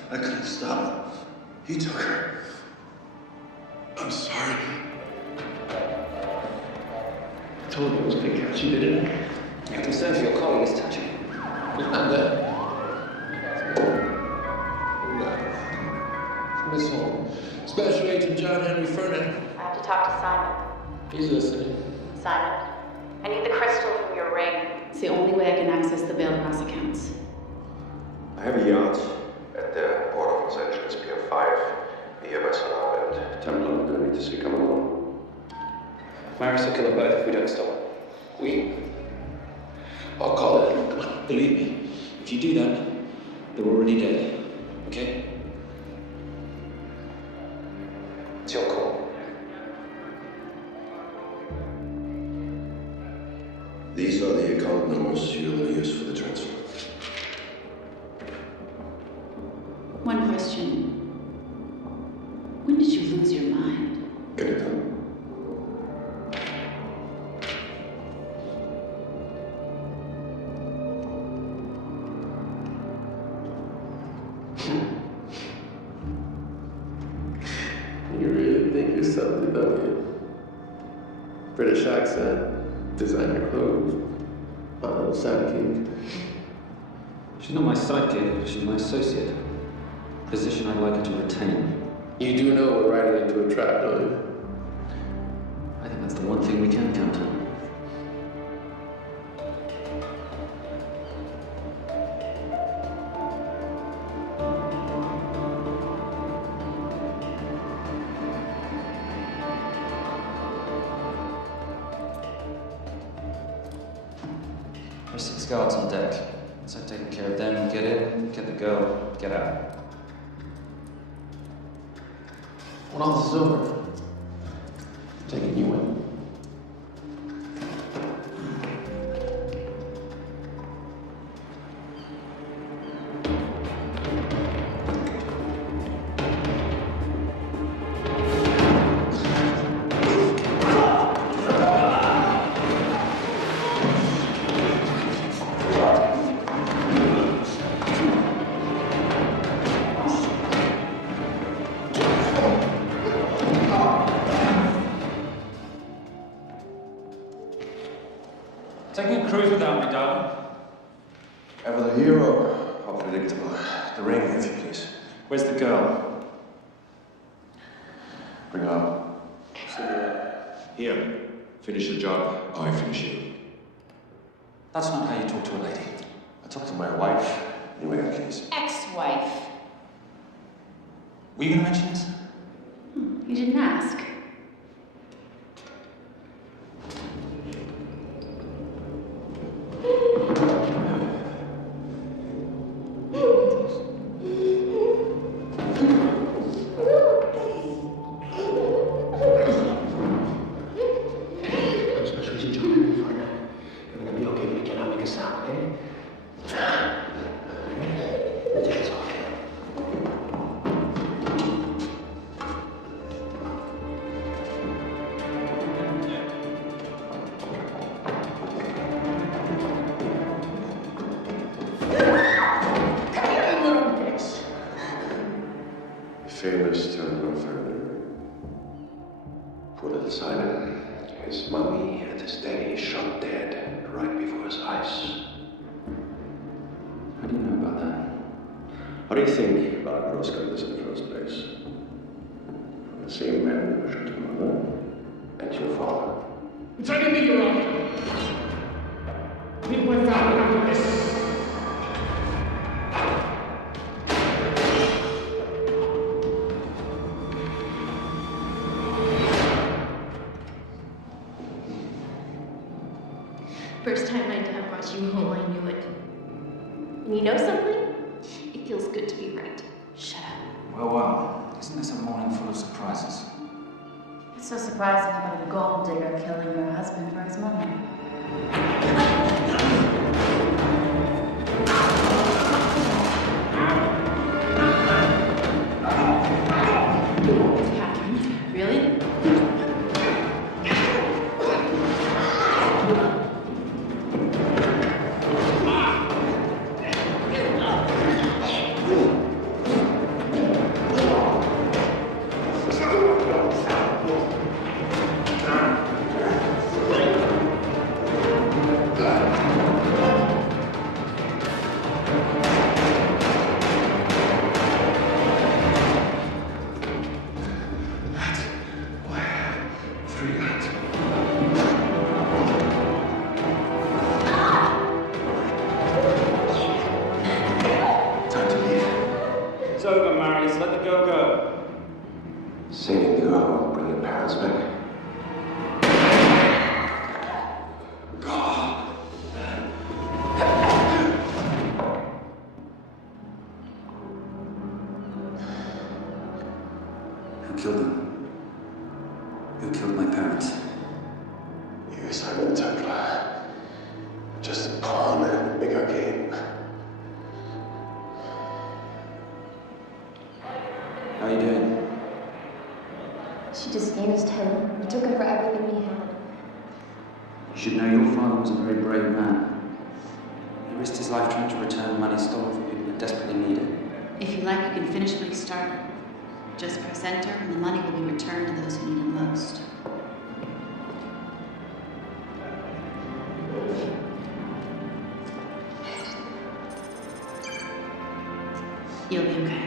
I couldn't stop. He took her. I'm sorry. I told you it was a big catch. You did it. Your concern for your colleague is touching. And Miss Holmes. Special Agent John Henry Fernet. I have to talk to Simon. He's listening. Simon, I need the crystal from your ring. It's the only way I can access the bail cross accounts. I have a yacht at the port of Los Angeles, Pier 5. Be here by sundown and Templar are going to need to see come along. Maris will kill us both if we don't stop. We? I'll call it. Come on, believe me. If you do that, they're already dead. Okay? It's your call. These are the account numbers you'll use for the transfer. One question. When did you lose your mind? Get it done. You really think you're something, don't you? British accent, designer clothes, sidekick. She's not my sidekick, she's my associate. Position I'd like her to retain. You do know we're riding into a trap, don't you? I think that's the one thing we can count on. There's 6 guards on deck. Once I've taken care of them, get in, get the girl, get out. When all this is over, I'm taking you in. Taking a cruise without me, darling. Ever the hero or predictable? The ring, if you please. Where's the girl? Bring her up. Here, finish the job, I finish it. That's not how you talk to a lady. I talked to my wife. Anyway, in case. Ex-wife. Were you going to mention this? You didn't ask. Famous terrible offender. Poor little Simon. His mummy and his daddy shot dead right before his eyes. How do you know about that? How do you think Barbara Rose got this in the first place? From the same man who shot your mother and your father. It's only me you're after. People have found out of this. First time my dad brought you home, I knew it. And you know something? It feels good to be right. Shut up. Well, isn't this a morning full of surprises? It's so surprising about a gold digger killing her husband for his money. Catherine, really? Saving the girl won't bring your parents back. Who killed them? Who killed my parents? You, Simon Templar. Just a pawn in a bigger game. How are you doing? She just used him. We took her for everything we had. You should know your father was a very brave man. He risked his life trying to return money stolen from people that desperately need it. If you like, you can finish what you started. Just press enter, and the money will be returned to those who need it most. You'll be okay.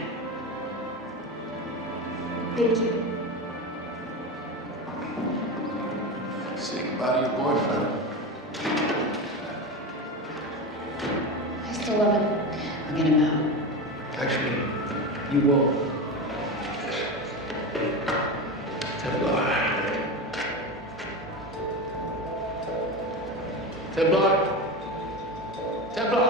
Thank you. Say goodbye to your boyfriend. I still love him. I'll get him out. Actually, you won't. Templar. Templar. Templar.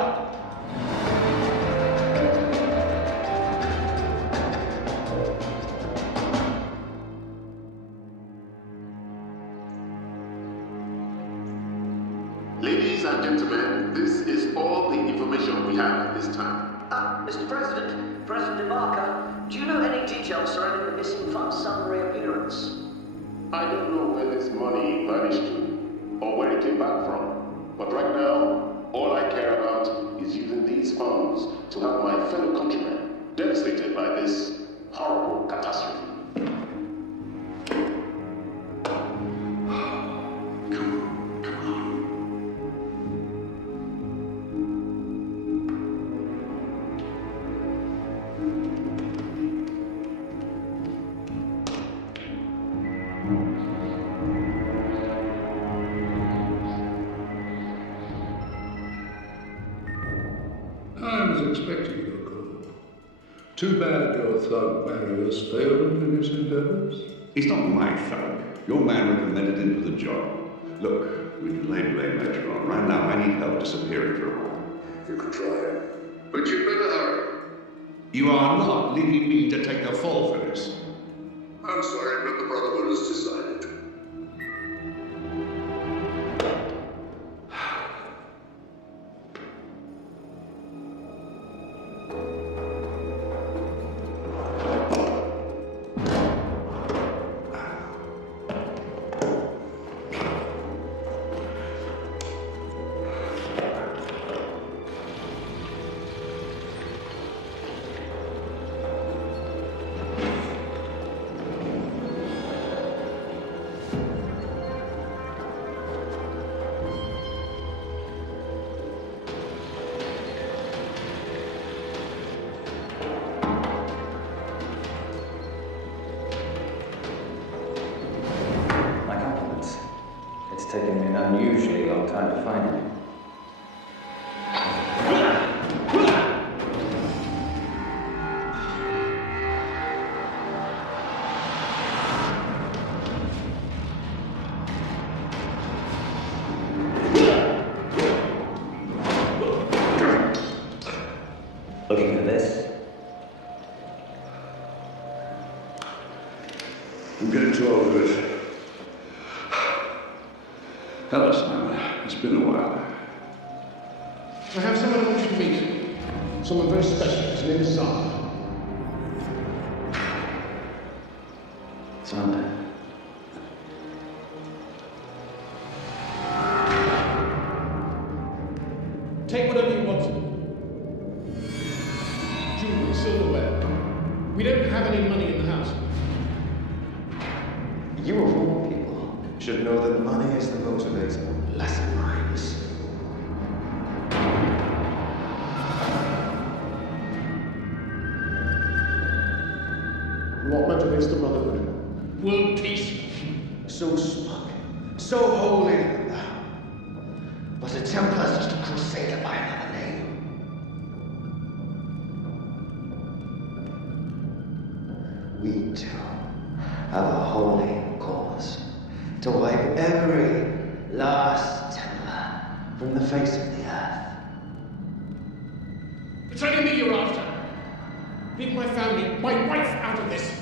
Ladies and gentlemen, this is all the information we have at this time. Mr. President, President Barker, do you know any details surrounding the missing fund's sudden reappearance? I don't know where this money vanished to, or where it came back from. But right now, all I care about is using these funds to help my fellow countrymen devastated by this horrible catastrophe. expecting your call. Too bad your thug Barry has failed in his endeavors. He's not my thug. Your man recommended him for the job. Look, we can lay blame later on. Right now, I need help disappearing for a while. You can try it. But you'd better hurry. You are not leaving me to take the fall for this. I'm sorry, but the Brotherhood has decided. It's taken me an unusually long time to find him. Looking for this? I'm getting too old for this. Hello, Simon. It's been a while. I have someone I want you to meet. Someone very special. His name is Simon. Simon. Take whatever you want. Jewelry, silverware. We don't have any money in the house. You of all people should know that money is the motivator, less minds. What motivates the Brotherhood? World peace. So smug, so holy than thou. Was the Templars just a crusader by another name? We too have a holy cause to wipe every last Templar from the face of the earth. It's only me you're after. Leave my family, my wife out of this.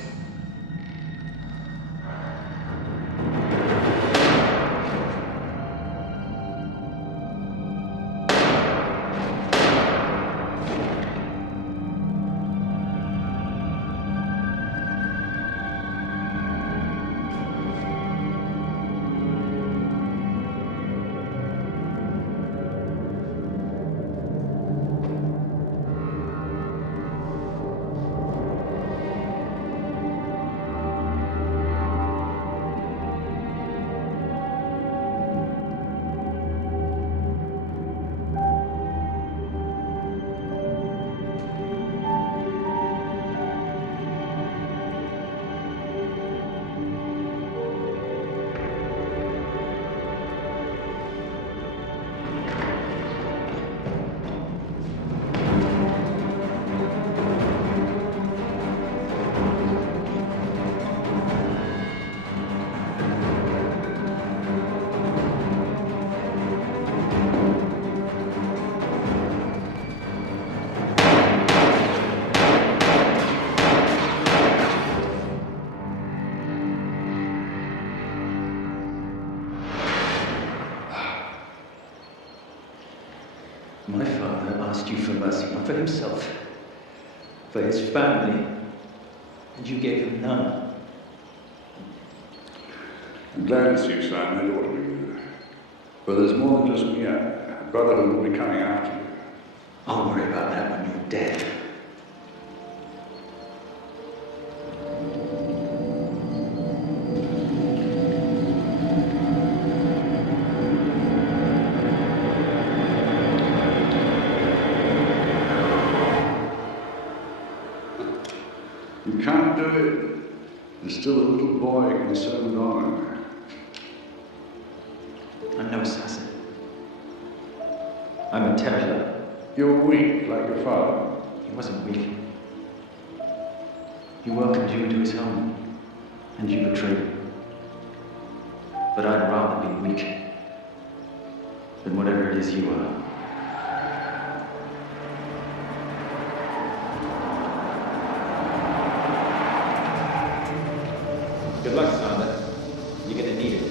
My father asked you for mercy, not for himself, for his family, and you gave him none. I'm glad it's you, Simon. It ought to be you. But there's more than just me. Brotherhood will be coming after you. I'll worry about that when you're dead. You can't do it. There's still a little boy concerned with honor. I'm no assassin. I'm a Templar, You're weak, like your father. He wasn't weak. He welcomed you into his home, and you betrayed him. But I'd rather be weak than whatever it is you are. Good luck, Sonda. You're gonna need it.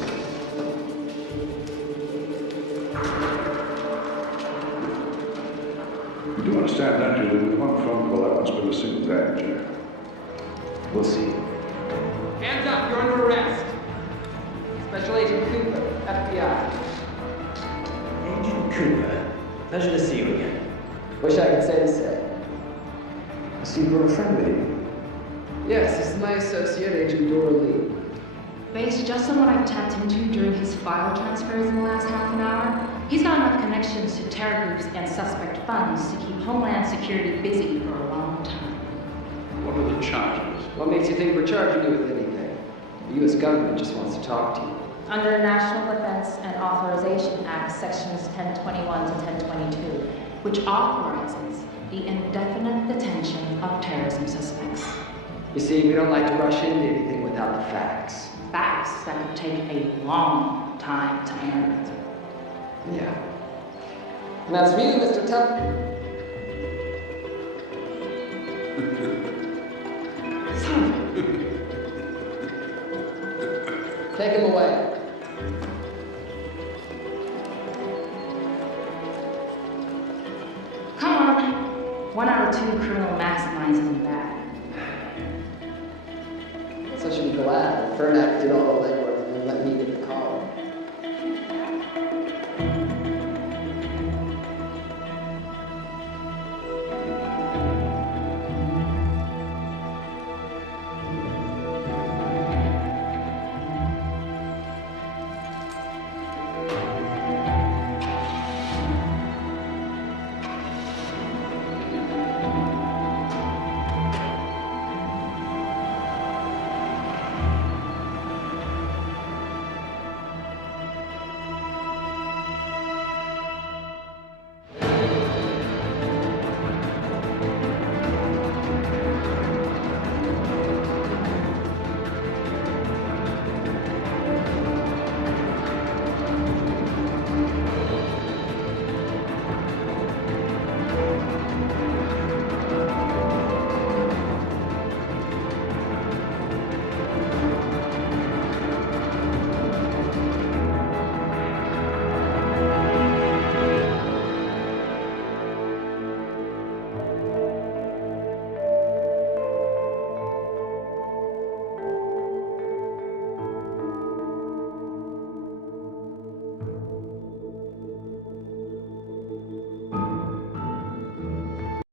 You do understand, don't you, that with one phone call, I won't spend a single day in jail. We'll see. Hands up, you're under arrest. Special Agent Cooper, FBI. Agent Cooper, pleasure to see you again. Wish I could say the same. I see you brought a friend with you. Yes, this is my associate, Agent Dora Lee. Based just on what I've tapped into during his file transfers in the last half an hour, he's got enough connections to terror groups and suspect funds to keep Homeland Security busy for a long time. What are the charges? What makes you think we're charging you with anything? The U.S. government just wants to talk to you. Under the National Defense and Authorization Act, sections 1021 to 1022, which authorizes the indefinite detention of terrorism suspects. You see, we don't like to rush into anything without the facts. Facts that could take a long time to unearth. Yeah. And that's for you, Mr. Tucker. Take him away. Come on. 1 out of 2 criminal masterminds isn't bad. So I should be glad that Fernak did all the